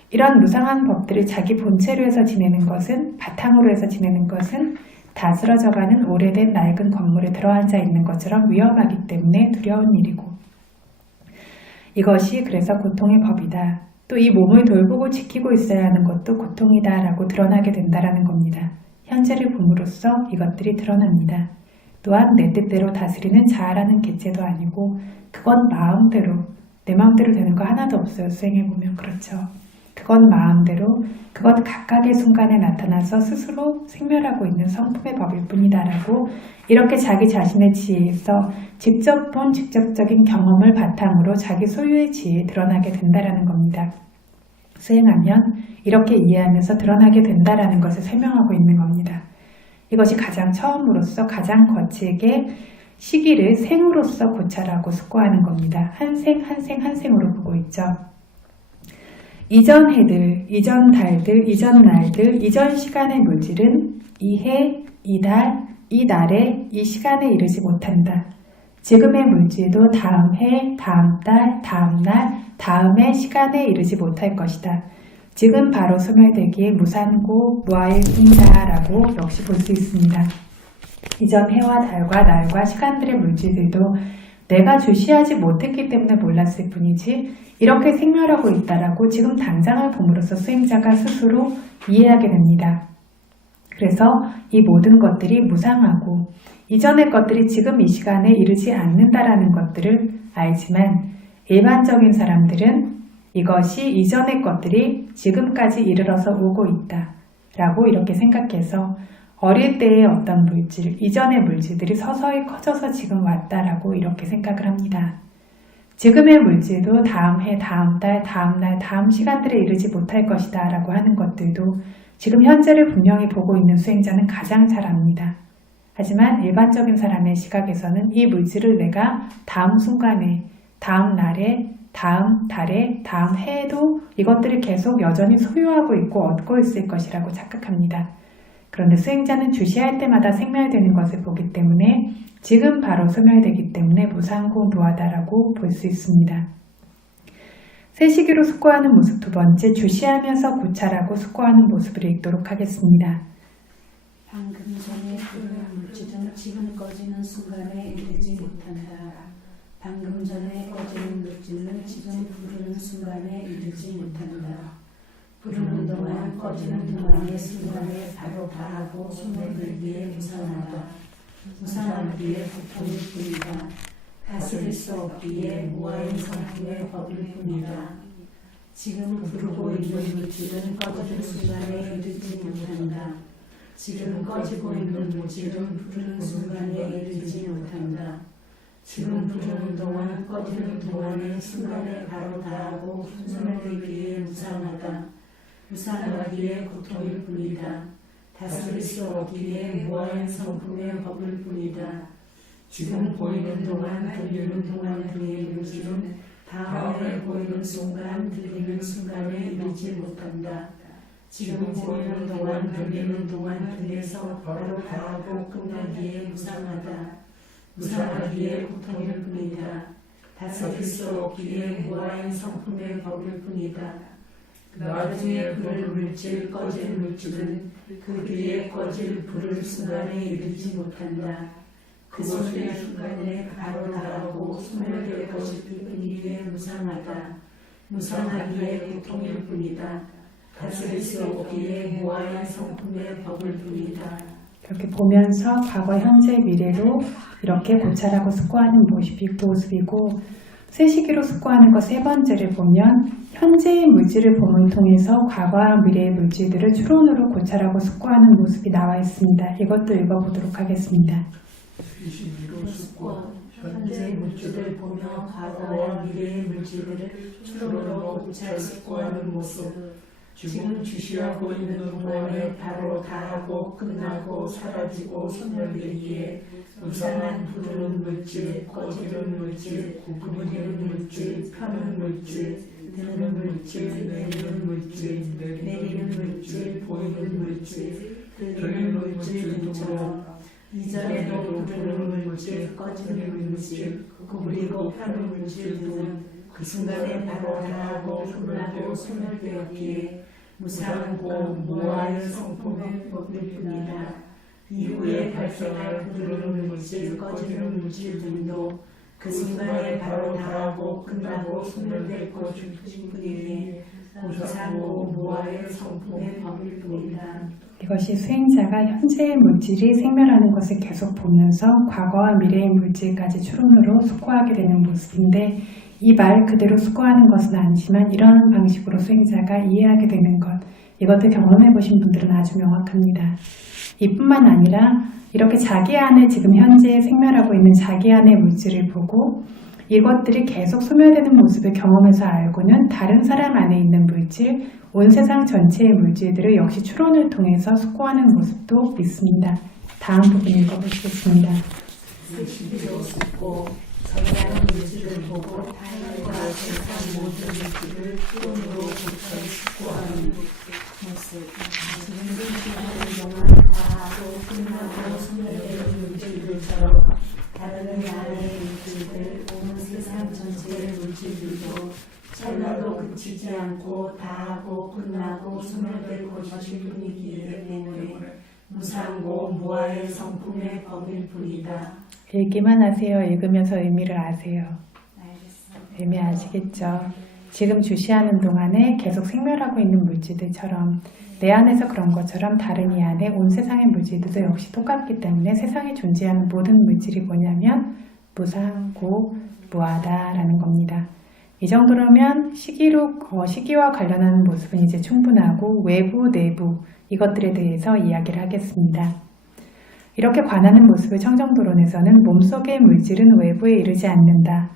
이런 무상한 법들을 자기 본체로 해서 지내는 것은 바탕으로 해서 지내는 것은 다 쓰러져가는 오래된 낡은 건물에 들어앉아 있는 것처럼 위험하기 때문에 두려운 일이고 이것이 그래서 고통의 법이다. 또 이 몸을 돌보고 지키고 있어야 하는 것도 고통이다 라고 드러나게 된다라는 겁니다. 현재를 봄으로써 이것들이 드러납니다. 또한 내 뜻대로 다스리는 자아라는 개체도 아니고 그건 마음대로 내 마음대로 되는 거 하나도 없어요. 수행해보면 그렇죠. 그건 마음대로 그것 각각의 순간에 나타나서 스스로 생멸하고 있는 성품의 법일 뿐이다라고 이렇게 자기 자신의 지혜에서 직접 본 직접적인 경험을 바탕으로 자기 소유의 지혜에 드러나게 된다라는 겁니다. 수행하면 이렇게 이해하면서 드러나게 된다라는 것을 설명하고 있는 겁니다. 이것이 가장 처음으로서 가장 거칠게 시기를 생으로서 고찰하고 숙고하는 겁니다. 한 생 한 생 한 생으로 보고 있죠. 이전 해들, 이전 달들, 이전 날들, 이전 시간의 물질은 이 해, 이 달, 이 날에 이 시간에 이르지 못한다. 지금의 물질도 다음 해, 다음 달, 다음 날, 다음의 시간에 이르지 못할 것이다. 지금 바로 소멸되기에 무산고 무아일 뿐이다 라고 역시 볼 수 있습니다. 이전 해와 달과 날과 시간들의 물질들도 내가 주시하지 못했기 때문에 몰랐을 뿐이지 이렇게 생멸하고 있다라고 지금 당장을 봄으로써 수행자가 스스로 이해하게 됩니다. 그래서 이 모든 것들이 무상하고 이전의 것들이 지금 이 시간에 이르지 않는다라는 것들을 알지만 일반적인 사람들은 이것이 이전의 것들이 지금까지 이르러서 오고 있다 라고 이렇게 생각해서 어릴 때의 어떤 물질, 이전의 물질들이 서서히 커져서 지금 왔다라고 이렇게 생각을 합니다. 지금의 물질도 다음 해, 다음 달, 다음 날, 다음 시간들에 이르지 못할 것이다 라고 하는 것들도 지금 현재를 분명히 보고 있는 수행자는 가장 잘 압니다. 하지만 일반적인 사람의 시각에서는 이 물질을 내가 다음 순간에, 다음 날에, 다음 달에, 다음 해에도 이것들을 계속 여전히 소유하고 있고 얻고 있을 것이라고 착각합니다. 그런데 수행자는 주시할 때마다 생멸되는 것을 보기 때문에 지금 바로 소멸되기 때문에 무상고무하다라고 볼 수 있습니다. 세시기로 숙고하는 모습 두 번째, 주시하면서 고찰하고 숙고하는 모습을 읽도록 하겠습니다. 방금 전에 부르는 물질은 지금 꺼지는 순간에 이르지 못한다. 방금 전에 꺼지는 물질은 지금 부르는 순간에 이르지 못한다. 부르는 동안 꺼지는 동안의 순간에 바로 다하고 소멸되기에 무상하다. 무상하기에 고통일 뿐이다. 다스릴 수 없기에 무아인 성품의 법일 뿐이다. 지금 부르고 있는 물질은 꺼지는 순간에 이르지 못한다. 지금 꺼지고 있는 물질은 부르는 순간에 이르지 못한다. 지금 부르는 동안 꺼지는 동안의 순간에 바로 다하고 소멸되기에 무상하다. 무상하기에 고통일 뿐이다. 다스릴 수 없기에 무아인 성품의 법일 뿐이다. 지금 보이는 동안 들리는 동안 등의 물질은 다음에 보이는 순간 들리는 순간에 이르지 못한다. 지금 보이는 동안 들리는 동안 등에서 바로 다하고 끝나기에 무상하다. 무상하기에 고통일 뿐이다. 다스릴 수 없기에 무아인 성품의 법일 뿐이다. 나중에 불을 물질 꺼질 물질은 그 뒤에 꺼질 불을 순간에 이르지 못한다. 그것의 순간에 바로 달하고 소멸될 것이 뿐이기에 무상하다. 무상하기에 고통일 뿐이다. 다스릴 수 없기에 무아의 성품의 법을 뿐이다. 이렇게 보면서 과거, 현재, 미래로 이렇게 고찰하고 숙고하는 모습이고 쇠시기로 숙고하는 것 세 번째를 보면 현재의 물질을 봄을 통해서 과거와 미래의 물질들을 추론으로 고찰하고 숙고하는 모습이 나와 있습니다. 이것도 읽어보도록 하겠습니다. 쇠시기로 숙고 현재 물질을 보며 과거와 미래의 물질들을 추론으로 고찰 숙고하는 모습. 지금 주시하고 있는 동안에 바로 다하고 끝나고 사라지고 소멸되기에 무상한 부르는 물질, 꺼지는 물질, 구분되는 물질, 펴는 물질, 드는 물질, 내리는 물질, 내리는 물질, 보이는 물질, 들리는 물질 등처럼 이전에도 부르는 물질, 꺼지는 물질, 구부리고 펴는 물질 등은 그 순간에 바로 다하고 끝나고 소멸되었기에 무상하고 무아의 성품의 법일 뿐이다. 이후에 발생할 부르는 물질, 꺼지는 물질 등도 그 순간에 바로 다하고 끝나고 소멸될 것일 뿐이기에 무상하고 무아의 성품의 법일 뿐이다. 이것이 수행자가 현재의 물질이 생멸하는 것을 계속 보면서 과거와 미래의 물질까지 추론으로 숙고하게 되는 모습인데 이 말 그대로 숙고하는 것은 아니지만 이런 방식으로 수행자가 이해하게 되는 것, 이것도 경험해 보신 분들은 아주 명확합니다. 이뿐만 아니라 이렇게 자기 안에 지금 현재 생멸하고 있는 자기 안의 물질을 보고 이것들이 계속 소멸되는 모습을 경험해서 알고는 다른 사람 안에 있는 물질, 온 세상 전체의 물질들을 역시 추론을 통해서 숙고하는 모습도 있습니다. 다음 부분 읽어보시겠습니다. 쇠시기로 숙고 선량한 물질을 보고 타인과 세상 모든 물질을 추론으로 고찰 숙고하는 모습. 지금 시간을 동안 다하고 끝나고 소멸되는 물질들처럼 다른 나라의 물질들, 온 세상 전체의 물질들도 찰나도 그치지 않고 다하고 끝나고 소멸될 것일 뿐이기 때문에 무상고 무아의 성품의 법일 뿐이다. 읽기만 하세요. 읽으면서 의미를 아세요. 알겠습니다. 의미 아시겠죠? 지금 주시하는 동안에 계속 생멸하고 있는 물질들처럼 내 안에서 그런 것처럼 다른 이 안에 온 세상의 물질들도 역시 똑같기 때문에 세상에 존재하는 모든 물질이 뭐냐면 무상고 무하다라는 겁니다. 이 정도로면 시기와 관련하는 모습은 이제 충분하고 외부, 내부 이것들에 대해서 이야기를 하겠습니다. 이렇게 관하는 모습을 청정도론에서는 몸속의 물질은 외부에 이르지 않는다.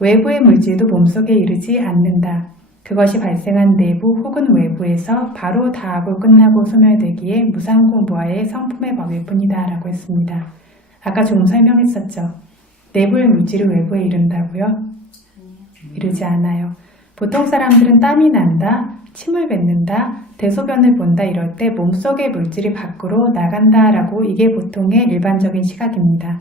외부의 물질도 몸속에 이르지 않는다. 그것이 발생한 내부 혹은 외부에서 바로 다하고 끝나고 소멸되기에 무상고무아의 성품의 법일 뿐이다 라고 했습니다. 아까 조금 설명했었죠. 내부의 물질이 외부에 이른다고요? 이르지 않아요. 보통 사람들은 땀이 난다, 침을 뱉는다, 대소변을 본다 이럴 때 몸속의 물질이 밖으로 나간다라고 이게 보통의 일반적인 시각입니다.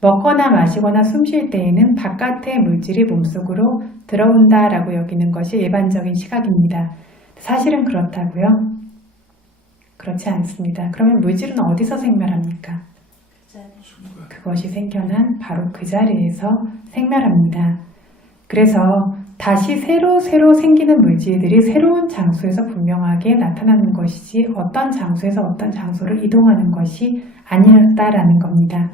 먹거나 마시거나 숨 쉴 때에는 바깥의 물질이 몸속으로 들어온다라고 여기는 것이 일반적인 시각입니다. 사실은 그렇다고요? 그렇지 않습니다. 그러면 물질은 어디서 생멸합니까? 그것이 생겨난 바로 그 자리에서 생멸합니다. 그래서 다시 새로 생기는 물질들이 새로운 장소에서 분명하게 나타나는 것이지 어떤 장소에서 어떤 장소를 이동하는 것이 아니었다라는 겁니다.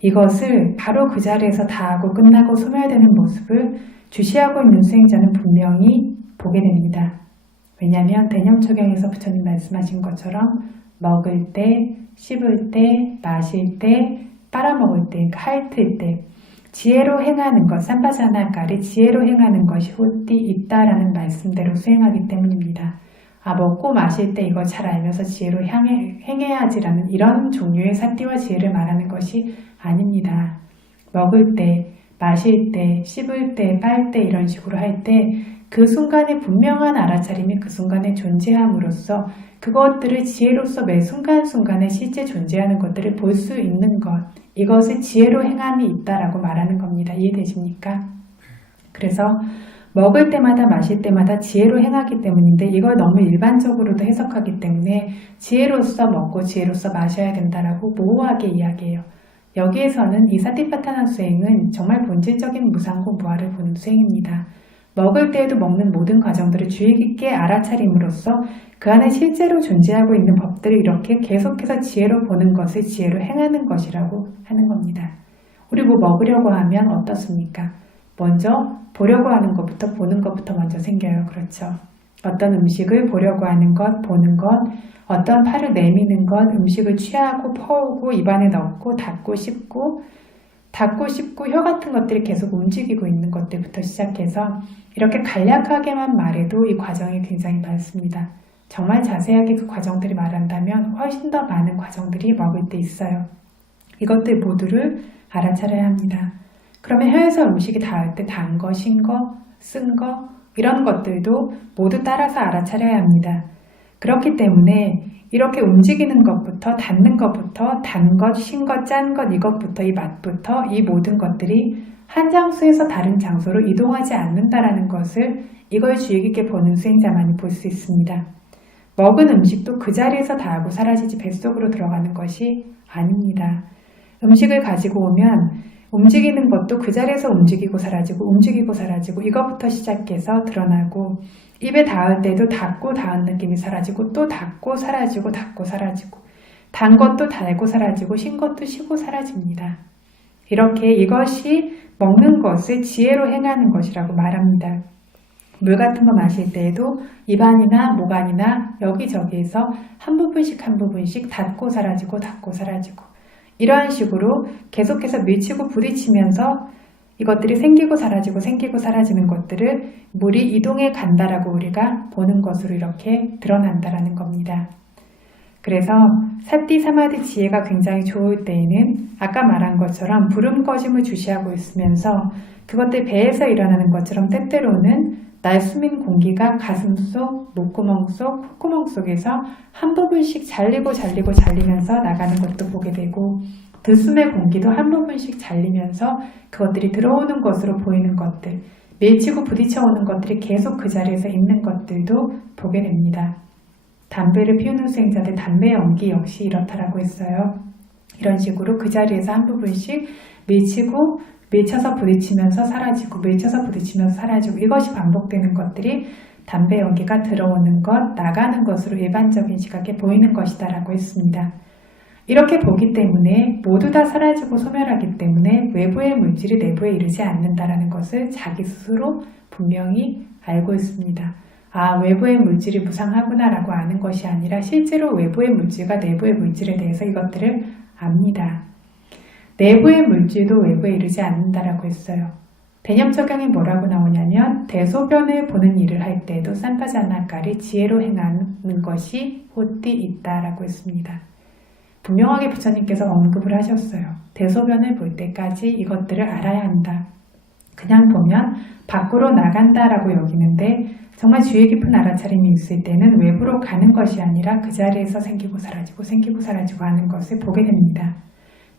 이것을 바로 그 자리에서 다하고 끝나고 소멸되는 모습을 주시하고 있는 수행자는 분명히 보게 됩니다. 왜냐하면 대념초경에서 부처님 말씀하신 것처럼 먹을 때, 씹을 때, 마실 때, 빨아먹을 때, 그러니까 핥을 때 지혜로 행하는 것, 삼바자나까리 지혜로 행하는 것이 헛디 있다라는 말씀대로 수행하기 때문입니다. 먹고 마실 때 이걸 잘 알면서 지혜로 행해야지라는 이런 종류의 사띠와 지혜를 말하는 것이 아닙니다. 먹을 때, 마실 때, 씹을 때, 빨 때 이런 식으로 할 때 그 순간에 분명한 알아차림이 그 순간에 존재함으로써 그것들을 지혜로서 매 순간순간에 실제 존재하는 것들을 볼 수 있는 것, 이것을 지혜로 행함이 있다라고 말하는 겁니다. 이해되십니까? 그래서 먹을 때마다 마실 때마다 지혜로 행하기 때문인데 이걸 너무 일반적으로도 해석하기 때문에 지혜로서 먹고 지혜로서 마셔야 된다라고 모호하게 이야기해요. 여기에서는 이 사티파타나 수행은 정말 본질적인 무상고 무아를 보는 수행입니다. 먹을 때에도 먹는 모든 과정들을 주의 깊게 알아차림으로써 그 안에 실제로 존재하고 있는 법들을 이렇게 계속해서 지혜로 보는 것을 지혜로 행하는 것이라고 하는 겁니다. 우리 뭐 먹으려고 하면 어떻습니까? 먼저 보려고 하는 것부터 보는 것부터 먼저 생겨요. 그렇죠? 어떤 음식을 보려고 하는 것, 보는 것, 어떤 팔을 내미는 것, 음식을 취하고 퍼오고 입안에 넣고 닫고 씹고 혀 같은 것들이 계속 움직이고 있는 것들부터 시작해서 이렇게 간략하게만 말해도 이 과정이 굉장히 많습니다. 정말 자세하게 그 과정들이 말한다면 훨씬 더 많은 과정들이 먹을 때 있어요. 이것들 모두를 알아차려야 합니다. 그러면 혀에서 음식이 닿을 때 단 거, 신 거, 쓴 거 이런 것들도 모두 따라서 알아차려야 합니다. 그렇기 때문에 이렇게 움직이는 것부터 닿는 것부터 단 것, 신 것, 짠 것 이것부터 이 맛부터 이 모든 것들이 한 장소에서 다른 장소로 이동하지 않는다라는 것을 이걸 주의 깊게 보는 수행자만이 볼 수 있습니다. 먹은 음식도 그 자리에서 닿고 사라지지 뱃속으로 들어가는 것이 아닙니다. 음식을 가지고 오면 움직이는 것도 그 자리에서 움직이고 사라지고 이것부터 시작해서 드러나고 입에 닿을 때도 닿고 닿은 느낌이 사라지고 또 닿고 사라지고 단 것도 달고 사라지고 신 것도 시고 사라집니다. 이렇게 이것이 먹는 것을 지혜로 행하는 것이라고 말합니다. 물 같은 거 마실 때에도 입안이나 목안이나 여기저기에서 한 부분씩 닿고 사라지고 이러한 식으로 계속해서 밀치고 부딪히면서 이것들이 생기고 사라지는 것들을 물이 이동해 간다라고 우리가 보는 것으로 이렇게 드러난다라는 겁니다. 그래서 사티 사마디 지혜가 굉장히 좋을 때에는 아까 말한 것처럼 부름 꺼짐을 주시하고 있으면서 그것들 배에서 일어나는 것처럼 때때로는 날숨인 공기가 가슴 속, 목구멍 속, 콧구멍 속에서 한 부분씩 잘리면서 나가는 것도 보게 되고 들숨의 공기도 한 부분씩 잘리면서 그것들이 들어오는 것으로 보이는 것들, 밀치고 부딪혀 오는 것들이 계속 그 자리에서 있는 것들도 보게 됩니다. 담배를 피우는 수행자들 담배 연기 역시 이렇다라고 했어요. 이런 식으로 그 자리에서 한 부분씩 밀쳐서 부딪히면서 사라지고 이것이 반복되는 것들이 담배 연기가 들어오는 것, 나가는 것으로 일반적인 시각에 보이는 것이다 라고 했습니다. 이렇게 보기 때문에 모두 다 사라지고 소멸하기 때문에 외부의 물질이 내부에 이르지 않는다라는 것을 자기 스스로 분명히 알고 있습니다. 아, 외부의 물질이 무상하구나 라고 아는 것이 아니라 실제로 외부의 물질과 내부의 물질에 대해서 이것들을 압니다. 내부의 물질도 외부에 이르지 않는다라고 했어요. 대념 적용이 뭐라고 나오냐면 대소변을 보는 일을 할 때도 산파자나까리 지혜로 행하는 것이 호띠 있다라고 했습니다. 분명하게 부처님께서 언급을 하셨어요. 대소변을 볼 때까지 이것들을 알아야 한다. 그냥 보면 밖으로 나간다라고 여기는데 정말 주의 깊은 알아차림이 있을 때는 외부로 가는 것이 아니라 그 자리에서 생기고 사라지고 하는 것을 보게 됩니다.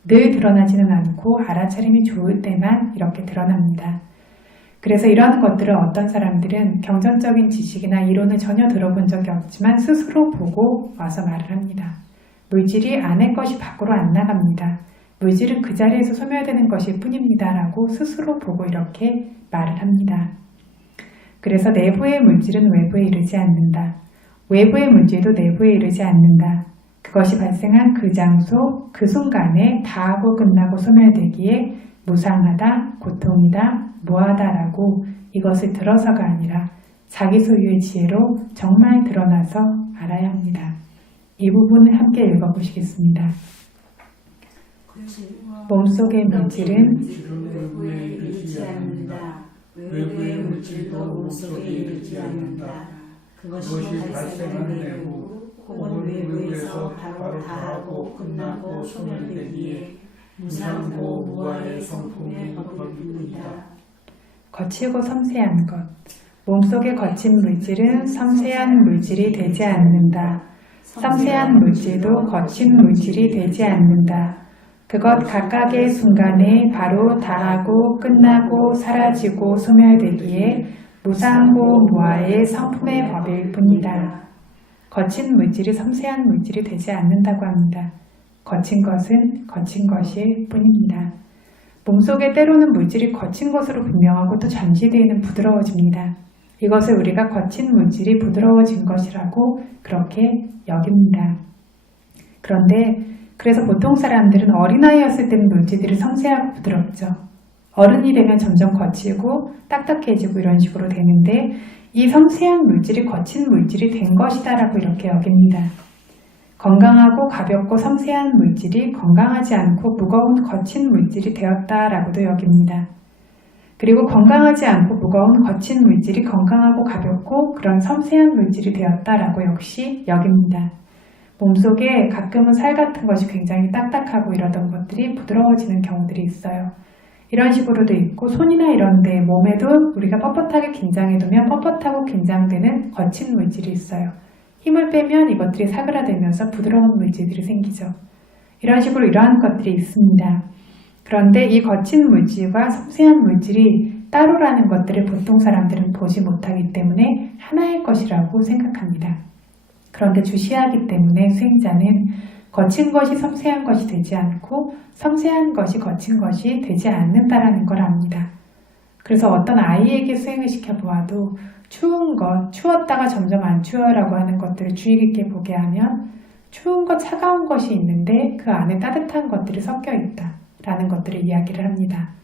늘 드러나지는 않고 알아차림이 좋을 때만 이렇게 드러납니다. 그래서 이러한 것들을 어떤 사람들은 경전적인 지식이나 이론을 전혀 들어본 적이 없지만 스스로 보고 와서 말을 합니다. 물질이 안의 것이 밖으로 안 나갑니다. 물질은 그 자리에서 소멸되는 것일 뿐입니다. 라고 스스로 보고 이렇게 말을 합니다. 그래서 내부의 물질은 외부에 이르지 않는다. 외부의 물질도 내부에 이르지 않는다. 그것이 발생한 그 장소, 그 순간에 다하고 끝나고 소멸되기에 무상하다, 고통이다, 무하다라고 이것을 들어서가 아니라 자기 소유의 지혜로 정말 드러나서 알아야 합니다. 이 부분을 함께 읽어보시겠습니다. 몸속의 물질은 외부에 이르지 않는다. 외부의 물질도 몸속에 이르지 않는다. 그것이 발생한 내부 혹은 외부에서 바로 다하고 끝나고 소멸되기에 무상고 무아의 성품의 법입니다. 거칠고 섬세한 것. 몸속의 거친 물질은 섬세한 물질이 되지 않는다. 섬세한 물질도 거친 물질이 되지 않는다. 그것 각각의 순간에 바로 다하고 끝나고 사라지고 소멸되기에 무상고 무아의 성품의 법일 뿐이다. 거친 물질이 섬세한 물질이 되지 않는다고 합니다. 거친 것은 거친 것일 뿐입니다. 몸속에 때로는 물질이 거친 것으로 분명하고 또 잠시 뒤에는 부드러워집니다. 이것을 우리가 거친 물질이 부드러워진 것이라고 그렇게 여깁니다. 그런데 그래서 보통 사람들은 어린아이였을 때는 물질들이 섬세하고 부드럽죠. 어른이 되면 점점 거치고 딱딱해지고 이런 식으로 되는데 이 섬세한 물질이 거친 물질이 된 것이다라고 이렇게 여깁니다. 건강하고 가볍고 섬세한 물질이 건강하지 않고 무거운 거친 물질이 되었다라고도 여깁니다. 그리고 건강하지 않고 무거운 거친 물질이 건강하고 가볍고 그런 섬세한 물질이 되었다라고 역시 여깁니다. 몸속에 가끔은 살 같은 것이 굉장히 딱딱하고 이러던 것들이 부드러워지는 경우들이 있어요. 이런 식으로도 있고 손이나 이런 데 몸에도 우리가 뻣뻣하게 긴장해두면 뻣뻣하고 긴장되는 거친 물질이 있어요. 힘을 빼면 이것들이 사그라들면서 부드러운 물질들이 생기죠. 이런 식으로 이러한 것들이 있습니다. 그런데 이 거친 물질과 섬세한 물질이 따로라는 것들을 보통 사람들은 보지 못하기 때문에 하나의 것이라고 생각합니다. 그런데 주시하기 때문에 수행자는 거친 것이 섬세한 것이 되지 않고 섬세한 것이 거친 것이 되지 않는다라는 걸 압니다. 그래서 어떤 아이에게 수행을 시켜보아도 추운 것, 추웠다가 점점 안 추워라고 하는 것들을 주의 깊게 보게 하면 추운 것, 차가운 것이 있는데 그 안에 따뜻한 것들이 섞여 있다라는 것들을 이야기를 합니다.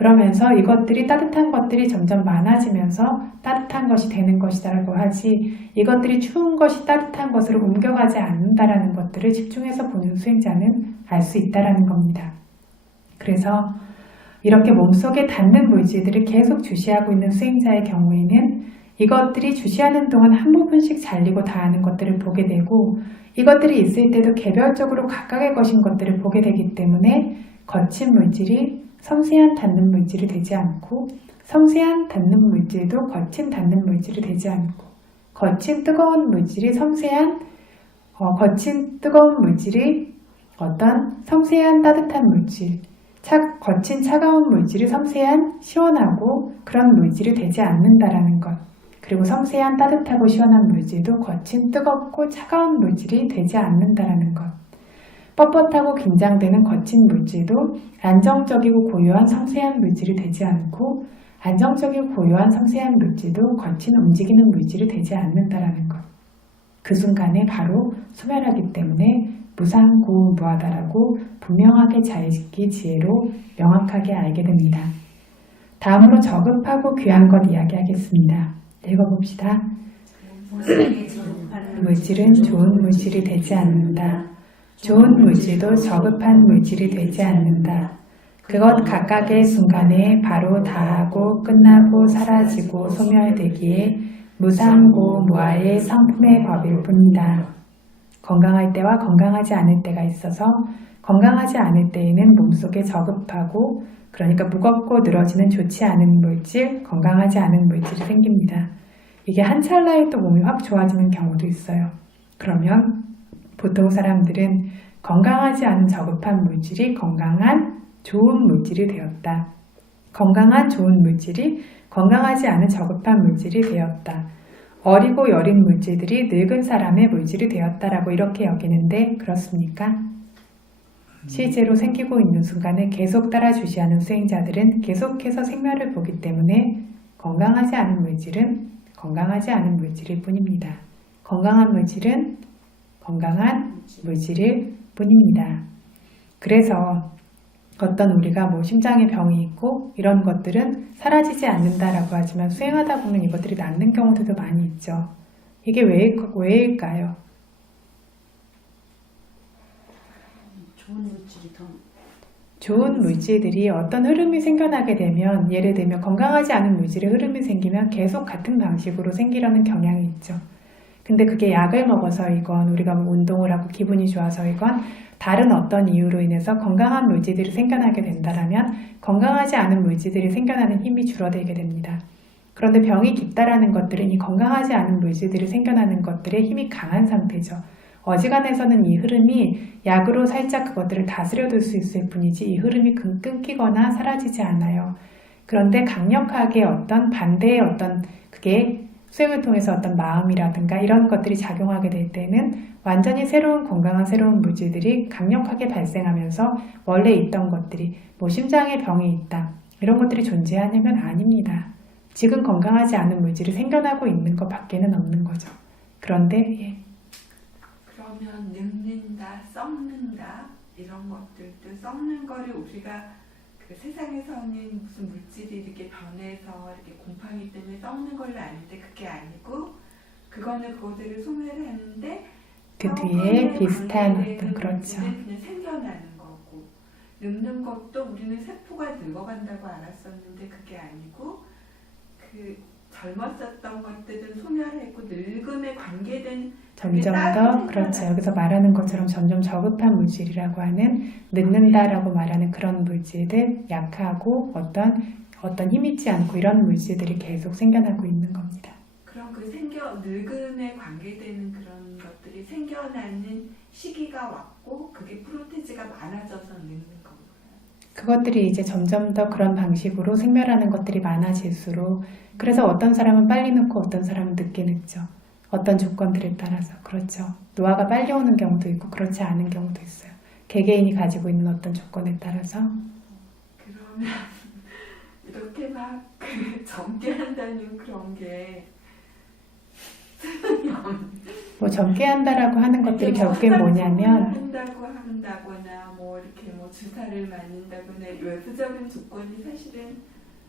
그러면서 이것들이 따뜻한 것들이 점점 많아지면서 따뜻한 것이 되는 것이다라고 하지 이것들이 추운 것이 따뜻한 것으로 옮겨가지 않는다라는 것들을 집중해서 보는 수행자는 알 수 있다라는 겁니다. 그래서 이렇게 몸속에 닿는 물질들을 계속 주시하고 있는 수행자의 경우에는 이것들이 주시하는 동안 한 부분씩 잘리고 닿는 것들을 보게 되고 이것들이 있을 때도 개별적으로 각각의 것인 것들을 보게 되기 때문에 거친 물질이 섬세한 닿는 물질이 되지 않고 섬세한 닿는 물질도 거친 닿는 물질이 되지 않고 거친 뜨거운 물질이 거친 뜨거운 물질이 어떤 섬세한 따뜻한 물질 거친 차가운 물질이 섬세한 시원하고 그런 물질이 되지 않는다라는 것 그리고 섬세한 따뜻하고 시원한 물질도 거친 뜨겁고 차가운 물질이 되지 않는다라는 것 뻣뻣하고 긴장되는 거친 물질도 안정적이고 고요한 섬세한 물질이 되지 않고 안정적이고 고요한 섬세한 물질도 거친 움직이는 물질이 되지 않는다라는 것. 그 순간에 바로 소멸하기 때문에 무상고무하다라고 분명하게 자의식기 지혜로 명확하게 알게 됩니다. 다음으로 저급하고 귀한 것 이야기하겠습니다. 읽어봅시다. 물질은 좋은 물질이 되지 않는다. 좋은 물질도 저급한 물질이 되지 않는다. 그것 각각의 순간에 바로 다하고 끝나고 사라지고 소멸되기에 무상고 무아의 성품의 법일 뿐이다. 건강할 때와 건강하지 않을 때가 있어서 건강하지 않을 때에는 몸속에 저급하고 그러니까 무겁고 늘어지는 좋지 않은 물질, 건강하지 않은 물질이 생깁니다. 이게 한 찰나에 또 몸이 확 좋아지는 경우도 있어요. 그러면 보통 사람들은 건강하지 않은 저급한 물질이 건강한 좋은 물질이 되었다. 건강한 좋은 물질이 건강하지 않은 저급한 물질이 되었다. 어리고 여린 물질들이 늙은 사람의 물질이 되었다라고 이렇게 여기는데 그렇습니까? 실제로 생기고 있는 순간에 계속 따라 주시하는 수행자들은 계속해서 생멸을 보기 때문에 건강하지 않은 물질은 건강하지 않은 물질일 뿐입니다. 건강한 물질은 건강한 물질일 뿐입니다. 그래서 어떤 우리가 심장에 병이 있고 이런 것들은 사라지지 않는다라고 하지만 수행하다 보면 이것들이 낫는 경우들도 많이 있죠. 이게 왜일까요? 좋은 물질들이 어떤 흐름이 생겨나게 되면 예를 들면 건강하지 않은 물질의 흐름이 생기면 계속 같은 방식으로 생기려는 경향이 있죠. 근데 그게 약을 먹어서이건 우리가 운동을 하고 기분이 좋아서이건 다른 어떤 이유로 인해서 건강한 물질들이 생겨나게 된다면 건강하지 않은 물질들이 생겨나는 힘이 줄어들게 됩니다. 그런데 병이 깊다라는 것들은 이 건강하지 않은 물질들이 생겨나는 것들의 힘이 강한 상태죠. 어지간해서는 이 흐름이 약으로 살짝 그것들을 다스려둘 수 있을 뿐이지 이 흐름이 끊기거나 사라지지 않아요. 그런데 강력하게 어떤 반대의 어떤 그게 수행을 통해서 어떤 마음이라든가 이런 것들이 작용하게 될 때는 완전히 새로운 건강한 새로운 물질들이 강력하게 발생하면서 원래 있던 것들이 뭐 심장에 병이 있다 이런 것들이 존재하냐면 아닙니다. 지금 건강하지 않은 물질이 생겨나고 있는 것 밖에는 없는 거죠. 그런데 예. 그러면 늙는다, 썩는다 이런 것들도 썩는 거를 우리가 그 세상에서는 무슨 물질이 이렇게 변해서 이렇게 곰팡이 때문에 썩는 걸로 아는데 그게 아니고 그거는 그거대로 소멸을 하는데 그 뒤에 비슷한 어떤 그렇죠. 물질은 그냥 생겨나는 거고 늙는 것도 우리는 세포가 늙어간다고 알았었는데 그게 아니고 그 젊었었던 것들은 소멸했고 늙음에 관계된 점점 더 그렇죠. 여기서 말하는 것처럼 점점 저급한 물질이라고 하는 늙는다라고 말하는 그런 물질들 약하고 어떤 힘 있지 않고 이런 물질들이 계속 생겨나고 있는 겁니다. 그럼 그 늙음에 관계되는 그런 것들이 생겨나는 시기가 왔고 그게 프로테즈가 많아져서 늙는 건가요? 그것들이 이제 점점 더 그런 방식으로 생멸하는 것들이 많아질수록 그래서 어떤 사람은 빨리 늙고 어떤 사람은 늦게 늙죠. 어떤 조건들에 따라서 그렇죠. 노화가 빨리 오는 경우도 있고 그렇지 않은 경우도 있어요. 개개인이 가지고 있는 어떤 조건에 따라서 그러면 이렇게 막 젊게 한다는 그런 게 뭐 젊게 한다라고 하는 것들이 결국엔 뭐냐면 한다거나 뭐 이렇게 뭐 주사를 맞는다거나 외부적인 조건이 사실은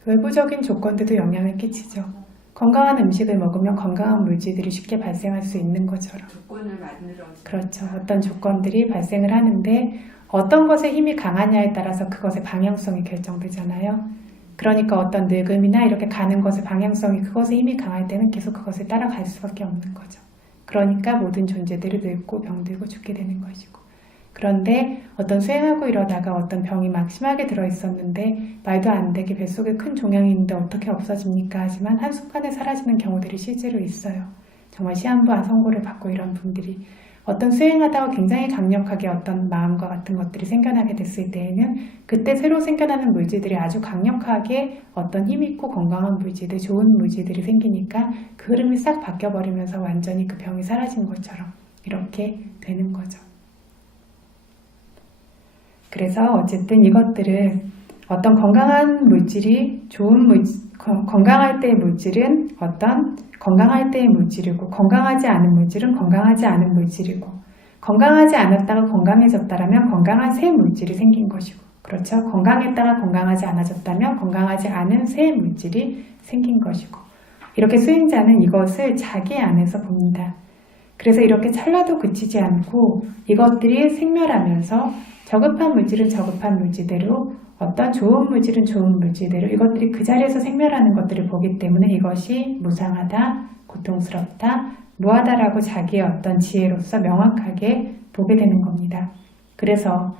외부적인 조건들도 영향을 끼치죠. 건강한 음식을 먹으면 건강한 물질들이 쉽게 발생할 수 있는 것처럼 조건을 만들어 그렇죠. 어떤 조건들이 발생을 하는데 어떤 것에 힘이 강하냐에 따라서 그것의 방향성이 결정되잖아요. 그러니까 어떤 늙음이나 이렇게 가는 것의 방향성이 그것에 힘이 강할 때는 계속 그것을 따라갈 수밖에 없는 거죠. 그러니까 모든 존재들이 늙고 병들고 죽게 되는 것이고 그런데 어떤 수행하고 이러다가 어떤 병이 막 심하게 들어있었는데 말도 안 되게 뱃속에 큰 종양이 있는데 어떻게 없어집니까? 하지만 한순간에 사라지는 경우들이 실제로 있어요. 정말 시한부 선고를 받고 이런 분들이 어떤 수행하다가 굉장히 강력하게 어떤 마음과 같은 것들이 생겨나게 됐을 때에는 그때 새로 생겨나는 물질들이 아주 강력하게 어떤 힘있고 건강한 물질들, 좋은 물질들이 생기니까 그 흐름이 싹 바뀌어버리면서 완전히 그 병이 사라진 것처럼 이렇게 되는 거죠. 그래서 어쨌든 이것들을 어떤 건강한 물질이 건강할 때의 물질은 어떤 건강할 때의 물질이고 건강하지 않은 물질은 건강하지 않은 물질이고 건강하지 않았다가 건강해졌다라면 건강한 새 물질이 생긴 것이고 그렇죠? 건강했다가 건강하지 않아졌다면 건강하지 않은 새 물질이 생긴 것이고 이렇게 수행자는 이것을 자기 안에서 봅니다. 그래서 이렇게 찰나도 그치지 않고 이것들이 생멸하면서 저급한 물질은 저급한 물질대로 어떤 좋은 물질은 좋은 물질대로 이것들이 그 자리에서 생멸하는 것들을 보기 때문에 이것이 무상하다, 고통스럽다, 무하다라고 자기의 어떤 지혜로서 명확하게 보게 되는 겁니다. 그래서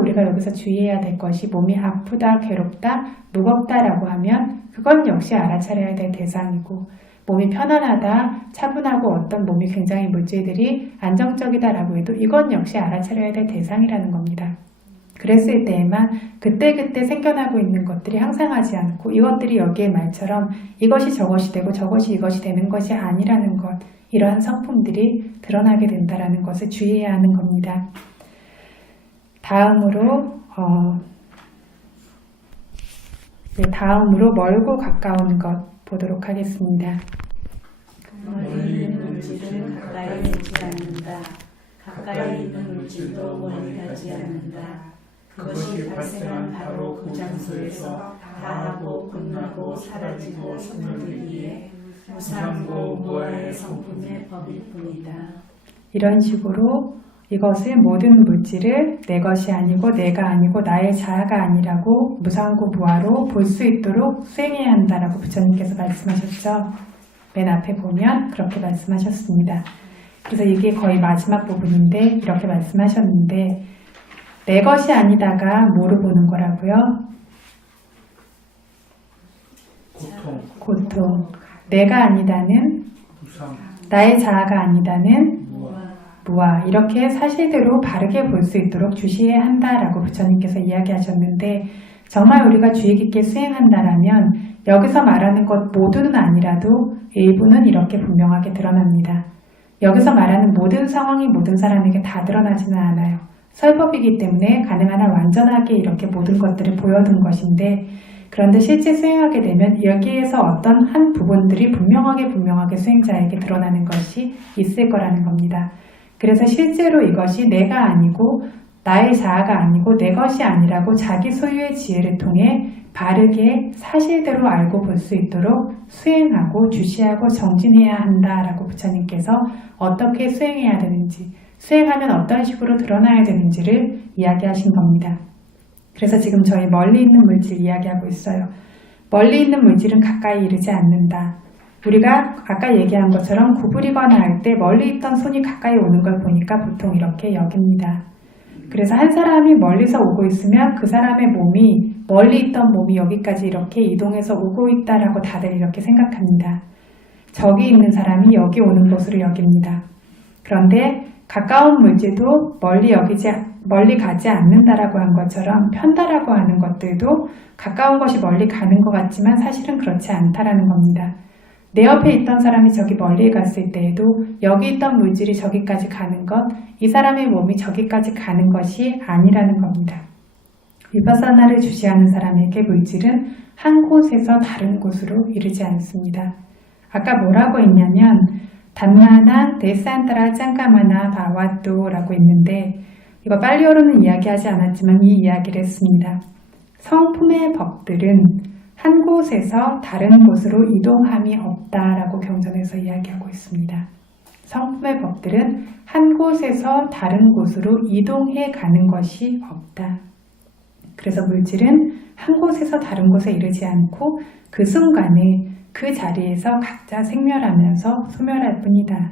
우리가 여기서 주의해야 될 것이 몸이 아프다, 괴롭다, 무겁다라고 하면 그건 역시 알아차려야 될 대상이고 몸이 편안하다, 차분하고 어떤 몸이 굉장히 물질들이 안정적이다라고 해도 이건 역시 알아차려야 될 대상이라는 겁니다. 그랬을 때에만 그때그때 생겨나고 있는 것들이 항상하지 않고 이것들이 여기에 말처럼 이것이 저것이 되고 저것이 이것이 되는 것이 아니라는 것 이러한 성품들이 드러나게 된다는 것을 주의해야 하는 겁니다. 다음으로 멀고 가까운 것 보도록 하겠습니다. 멀리 있는 물질은 가까이 오지 않는다. 가까이 있는 물질도 멀리 가지 않는다. 그것이 발생한 바로 그 장소에서 다하고 끝나고 사라지고 소멸되기에 무상고 무아의 성품의 법일 뿐이다. 이런 식으로 이것을 모든 물질을 내 것이 아니고 내가 아니고 나의 자아가 아니라고 무상고 무아로 볼 수 있도록 수행해야 한다라고 부처님께서 말씀하셨죠. 맨 앞에 보면 그렇게 말씀하셨습니다. 그래서 이게 거의 마지막 부분인데 이렇게 말씀하셨는데 내 것이 아니다가 뭐를 보는 거라고요? 고통. 내가 아니다는 부상, 나의 자아가 아니다는 무아, 무아. 이렇게 사실대로 바르게 볼 수 있도록 주시해야 한다라고 부처님께서 이야기하셨는데 정말 우리가 주의 깊게 수행한다라면 여기서 말하는 것 모두는 아니라도 일부는 이렇게 분명하게 드러납니다. 여기서 말하는 모든 상황이 모든 사람에게 다 드러나지는 않아요. 설법이기 때문에 가능한 한 완전하게 이렇게 모든 것들을 보여둔 것인데, 그런데 실제 수행하게 되면 여기에서 어떤 한 부분들이 분명하게 수행자에게 드러나는 것이 있을 거라는 겁니다. 그래서 실제로 이것이 내가 아니고 나의 자아가 아니고 내 것이 아니라고 자기 소유의 지혜를 통해 바르게 사실대로 알고 볼 수 있도록 수행하고 주시하고 정진해야 한다라고 부처님께서 어떻게 수행해야 되는지, 수행하면 어떤 식으로 드러나야 되는지를 이야기하신 겁니다. 그래서 지금 저희 멀리 있는 물질 이야기하고 있어요. 멀리 있는 물질은 가까이 이르지 않는다. 우리가 아까 얘기한 것처럼 구부리거나 할 때 멀리 있던 손이 가까이 오는 걸 보니까 보통 이렇게 여깁니다. 그래서 한 사람이 멀리서 오고 있으면 그 사람의 몸이, 멀리 있던 몸이 여기까지 이렇게 이동해서 오고 있다라고 다들 이렇게 생각합니다. 저기 있는 사람이 여기 오는 것으로 여깁니다. 그런데 가까운 물질도 멀리 가지 않는다라고 한 것처럼 편다라고 하는 것들도 가까운 것이 멀리 가는 것 같지만 사실은 그렇지 않다라는 겁니다. 내 옆에 있던 사람이 저기 멀리 갔을 때에도 여기 있던 물질이 저기까지 가는 것, 이 사람의 몸이 저기까지 가는 것이 아니라는 겁니다. 위파사나를 주시하는 사람에게 물질은 한 곳에서 다른 곳으로 이르지 않습니다. 아까 뭐라고 했냐면 단마나 데산타라 짱까마나 바와또 라고 했는데, 이거 빨리어로는 이야기하지 않았지만 이 이야기를 했습니다. 성품의 법들은 한 곳에서 다른 곳으로 이동함이 없다라고 경전에서 이야기하고 있습니다. 성품의 법들은 한 곳에서 다른 곳으로 이동해 가는 것이 없다. 그래서 물질은 한 곳에서 다른 곳에 이르지 않고 그 순간에 그 자리에서 각자 생멸하면서 소멸할 뿐이다.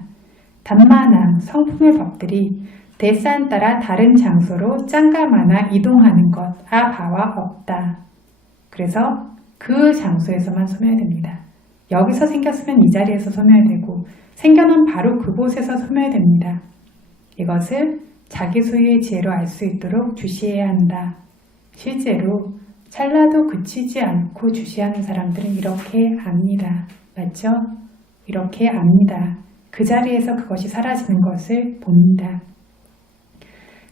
단마나 성품의 법들이 대산 따라 다른 장소로 짱가마나 이동하는 것, 아바와 없다. 그래서 그 장소에서만 소멸됩니다. 여기서 생겼으면 이 자리에서 소멸되고 생겨난 바로 그곳에서 소멸됩니다. 이것을 자기 소유의 지혜로 알 수 있도록 주시해야 한다. 실제로 찰나도 그치지 않고 주시하는 사람들은 이렇게 압니다. 맞죠? 이렇게 압니다. 그 자리에서 그것이 사라지는 것을 봅니다.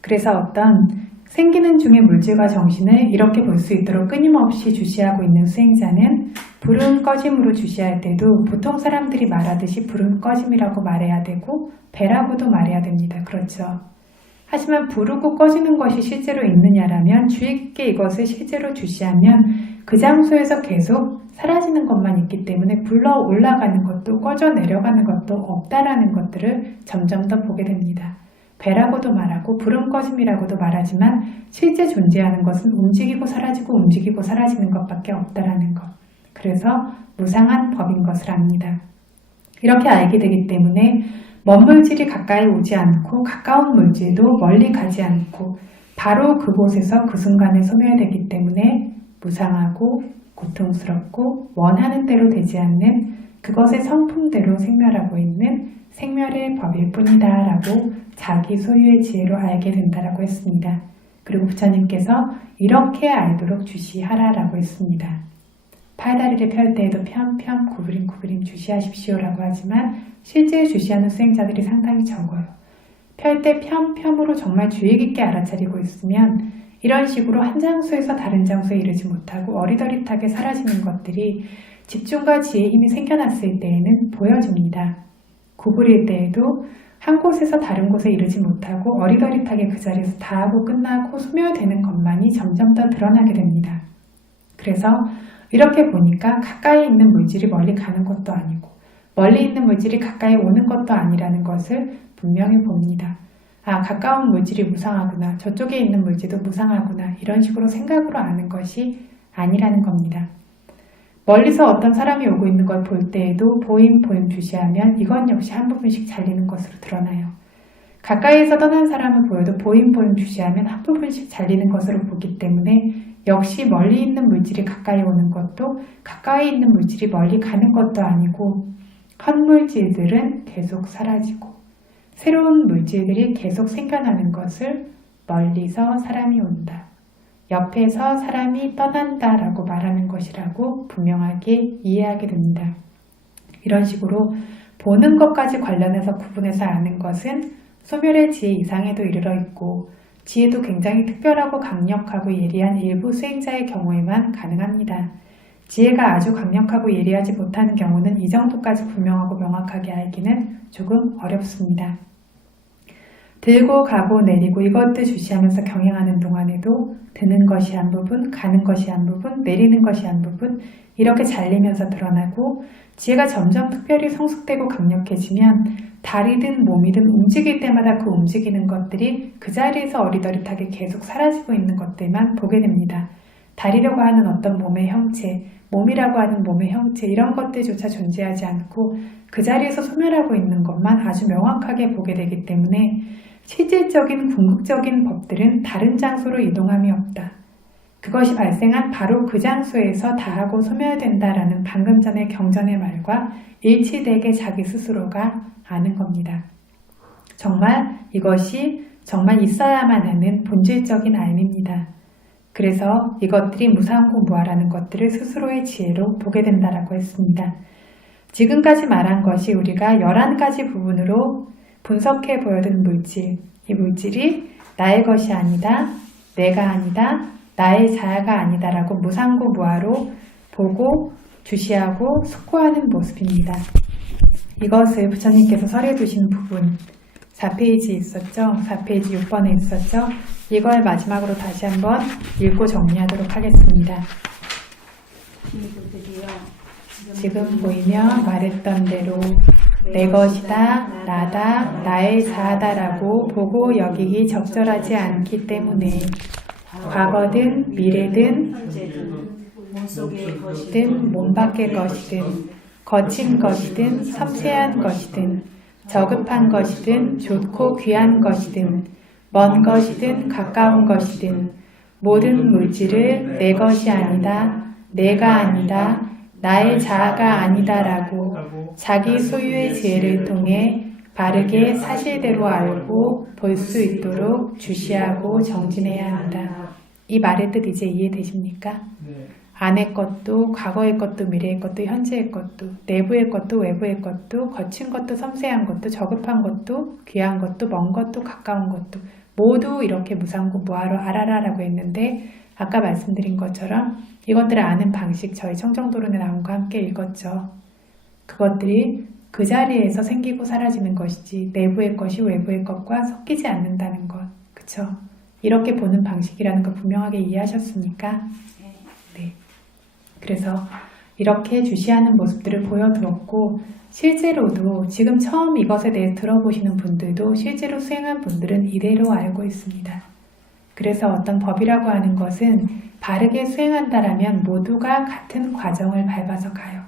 그래서 어떤 생기는 중의 물질과 정신을 이렇게 볼 수 있도록 끊임없이 주시하고 있는 수행자는 불은 꺼짐으로 주시할 때도 보통 사람들이 말하듯이 불은 꺼짐이라고 말해야 되고 배라고도 말해야 됩니다. 그렇죠? 하지만 부르고 꺼지는 것이 실제로 있느냐라면 주의 깊게 이것을 실제로 주시하면 그 장소에서 계속 사라지는 것만 있기 때문에 불러 올라가는 것도 꺼져 내려가는 것도 없다라는 것들을 점점 더 보게 됩니다. 배라고도 말하고 불은 꺼짐이라고도 말하지만 실제 존재하는 것은 움직이고 사라지는 것밖에 없다라는 것. 그래서 무상한 법인 것을 압니다. 이렇게 알게 되기 때문에 먼 물질이 가까이 오지 않고 가까운 물질도 멀리 가지 않고 바로 그곳에서 그 순간에 소멸되기 때문에 무상하고 고통스럽고 원하는 대로 되지 않는 그것의 성품대로 생멸하고 있는 생멸의 법일 뿐이다 라고 자기 소유의 지혜로 알게 된다라고 했습니다. 그리고 부처님께서 이렇게 알도록 주시하라 라고 했습니다. 팔다리를 펼 때에도 편편 구부림 주시하십시오 라고 하지만 실제 주시하는 수행자들이 상당히 적어요. 펼 때 편편으로 정말 주의 깊게 알아차리고 있으면 이런 식으로 한 장소에서 다른 장소에 이르지 못하고 어리더릿하게 사라지는 것들이 집중과 지혜의 힘이 생겨났을 때에는 보여집니다. 구부릴 때에도 한 곳에서 다른 곳에 이르지 못하고 어리더릿하게 그 자리에서 다 하고 끝나고 소멸되는 것만이 점점 더 드러나게 됩니다. 그래서 이렇게 보니까 가까이 있는 물질이 멀리 가는 것도 아니고 멀리 있는 물질이 가까이 오는 것도 아니라는 것을 분명히 봅니다. 아, 가까운 물질이 무상하구나. 저쪽에 있는 물질도 무상하구나. 이런 식으로 생각으로 아는 것이 아니라는 겁니다. 멀리서 어떤 사람이 오고 있는 걸 볼 때에도 보임 주시하면 이건 역시 한 부분씩 잘리는 것으로 드러나요. 가까이에서 떠난 사람을 보여도 보임 주시하면 한 부분씩 잘리는 것으로 보기 때문에 역시 멀리 있는 물질이 가까이 오는 것도 가까이 있는 물질이 멀리 가는 것도 아니고 헛물질들은 계속 사라지고 새로운 물질들이 계속 생겨나는 것을 멀리서 사람이 온다. 옆에서 사람이 떠난다라고 말하는 것이라고 분명하게 이해하게 됩니다. 이런 식으로 보는 것까지 관련해서 구분해서 아는 것은 소멸의 지혜 이상에도 이르러 있고 지혜도 굉장히 특별하고 강력하고 예리한 일부 수행자의 경우에만 가능합니다. 지혜가 아주 강력하고 예리하지 못하는 경우는 이 정도까지 분명하고 명확하게 알기는 조금 어렵습니다. 들고 가고 내리고 이것들 주시하면서 경행하는 동안에도 드는 것이 한 부분, 가는 것이 한 부분, 내리는 것이 한 부분 이렇게 잘리면서 드러나고 지혜가 점점 특별히 성숙되고 강력해지면 다리든 몸이든 움직일 때마다 그 움직이는 것들이 그 자리에서 어리더릿하게 계속 사라지고 있는 것들만 보게 됩니다. 다리라고 하는 어떤 몸의 형체, 몸이라고 하는 몸의 형체 이런 것들조차 존재하지 않고 그 자리에서 소멸하고 있는 것만 아주 명확하게 보게 되기 때문에 실질적인 궁극적인 법들은 다른 장소로 이동함이 없다. 그것이 발생한 바로 그 장소에서 다하고 소멸된다라는 방금 전의 경전의 말과 일치되게 자기 스스로가 아는 겁니다. 정말 이것이 정말 있어야만 하는 본질적인 알미입니다. 그래서 이것들이 무상고 무아라는 것들을 스스로의 지혜로 보게 된다라고 했습니다. 지금까지 말한 것이 우리가 11가지 부분으로 분석해 보여준 물질, 이 물질이 나의 것이 아니다, 내가 아니다, 나의 자아가 아니다라고 무상고 무아로 보고 주시하고 숙고하는 모습입니다. 이것을 부처님께서 설해 두신 부분 4페이지 있었죠? 4페이지 6번에 있었죠? 이걸 마지막으로 다시 한번 읽고 정리하도록 하겠습니다. 지금 보이며 말했던 대로 내 것이다, 나다, 나의 자아다라고 보고 여기기 적절하지 않기 때문에 과거든 미래든 몸 밖의 것이든 거친 것이든 섬세한 것이든 저급한 것이든 좋고 귀한 것이든 먼 것이든 가까운 것이든 모든 물질을 내 것이 아니다, 내가 아니다, 나의 자아가 아니다라고 자기 소유의 지혜를 통해 바르게 사실대로 알고 볼 수 있도록 주시하고 정진해야 한다. 이 말의 뜻 이제 이해되십니까? 네. 안의 것도 과거의 것도 미래의 것도 현재의 것도 내부의 것도 외부의 것도 거친 것도 섬세한 것도 저급한 것도 귀한 것도 먼 것도 가까운 것도 모두 이렇게 무상고 무아로 알아라라고 했는데 아까 말씀드린 것처럼 이것들을 아는 방식 저희 청정도론에 나온 거 함께 읽었죠. 그것들이 그 자리에서 생기고 사라지는 것이지 내부의 것이 외부의 것과 섞이지 않는다는 것. 그쵸? 이렇게 보는 방식이라는 걸 분명하게 이해하셨습니까? 네. 그래서 이렇게 주시하는 모습들을 보여두었고 실제로도 지금 처음 이것에 대해 들어보시는 분들도 실제로 수행한 분들은 이대로 알고 있습니다. 그래서 어떤 법이라고 하는 것은 바르게 수행한다라면 모두가 같은 과정을 밟아서 가요.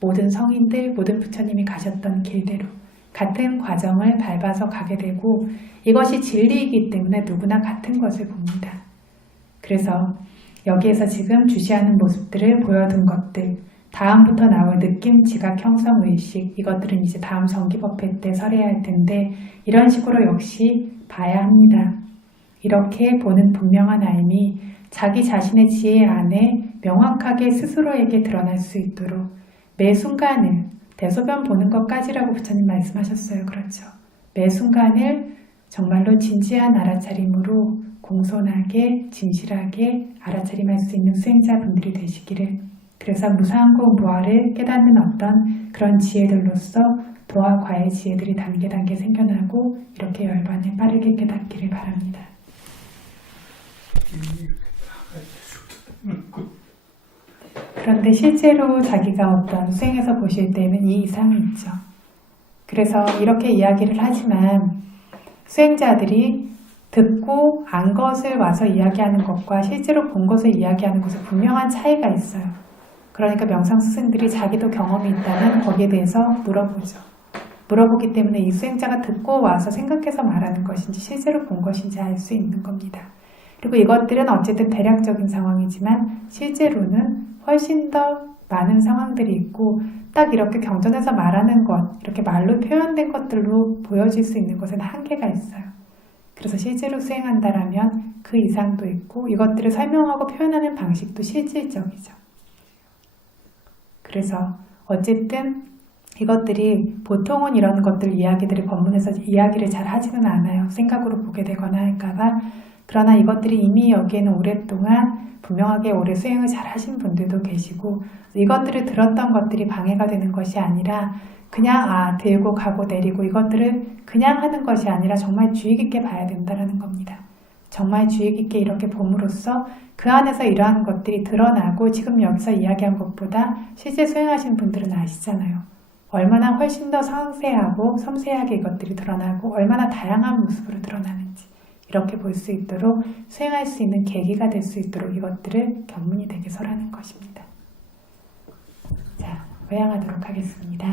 모든 성인들, 모든 부처님이 가셨던 길대로 같은 과정을 밟아서 가게 되고 이것이 진리이기 때문에 누구나 같은 것을 봅니다. 그래서 여기에서 지금 주시하는 모습들을 보여둔 것들, 다음부터 나올 느낌, 지각, 형성, 의식 이것들은 이제 다음 정기법회 때 설해야 할 텐데 이런 식으로 역시 봐야 합니다. 이렇게 보는 분명한 알미 자기 자신의 지혜 안에 명확하게 스스로에게 드러날 수 있도록 매 순간을 대소변 보는 것까지라고 부처님 말씀하셨어요. 그렇죠. 매 순간을 정말로 진지한 알아차림으로 공손하게 진실하게 알아차림할 수 있는 수행자분들이 되시기를 그래서 무상고 무아를 깨닫는 어떤 그런 지혜들로서 도와 과의 지혜들이 단계 생겨나고 이렇게 열반을 빠르게 깨닫기를 바랍니다. 그런데 실제로 자기가 어떤 수행에서 보실 때는 이 이상이 있죠. 그래서 이렇게 이야기를 하지만 수행자들이 듣고 안 것을 와서 이야기하는 것과 실제로 본 것을 이야기하는 것에 분명한 차이가 있어요. 그러니까 명상 스승들이 자기도 경험이 있다면 거기에 대해서 물어보죠. 물어보기 때문에 이 수행자가 듣고 와서 생각해서 말하는 것인지 실제로 본 것인지 알 수 있는 겁니다. 그리고 이것들은 어쨌든 대략적인 상황이지만 실제로는 훨씬 더 많은 상황들이 있고 딱 이렇게 경전에서 말하는 것, 이렇게 말로 표현된 것들로 보여질 수 있는 것에는 한계가 있어요. 그래서 실제로 수행한다라면 그 이상도 있고 이것들을 설명하고 표현하는 방식도 실질적이죠. 그래서 어쨌든 이것들이 보통은 이런 것들 이야기들을 법문에서 이야기를 잘 하지는 않아요. 생각으로 보게 되거나 할까봐. 그러나 이것들이 이미 여기에는 오랫동안 분명하게 오래 수행을 잘 하신 분들도 계시고 이것들을 들었던 것들이 방해가 되는 것이 아니라 그냥 들고 가고 내리고 이것들을 그냥 하는 것이 아니라 정말 주의 깊게 봐야 된다는 겁니다. 정말 주의 깊게 이렇게 봄으로써 그 안에서 이러한 것들이 드러나고 지금 여기서 이야기한 것보다 실제 수행하신 분들은 아시잖아요. 얼마나 훨씬 더 상세하고 섬세하게 이것들이 드러나고 얼마나 다양한 모습으로 드러나는지 이렇게 볼 수 있도록 수행할 수 있는 계기가 될 수 있도록 이것들을 견문이 되게 설하는 것입니다. 자, 회양하도록 하겠습니다.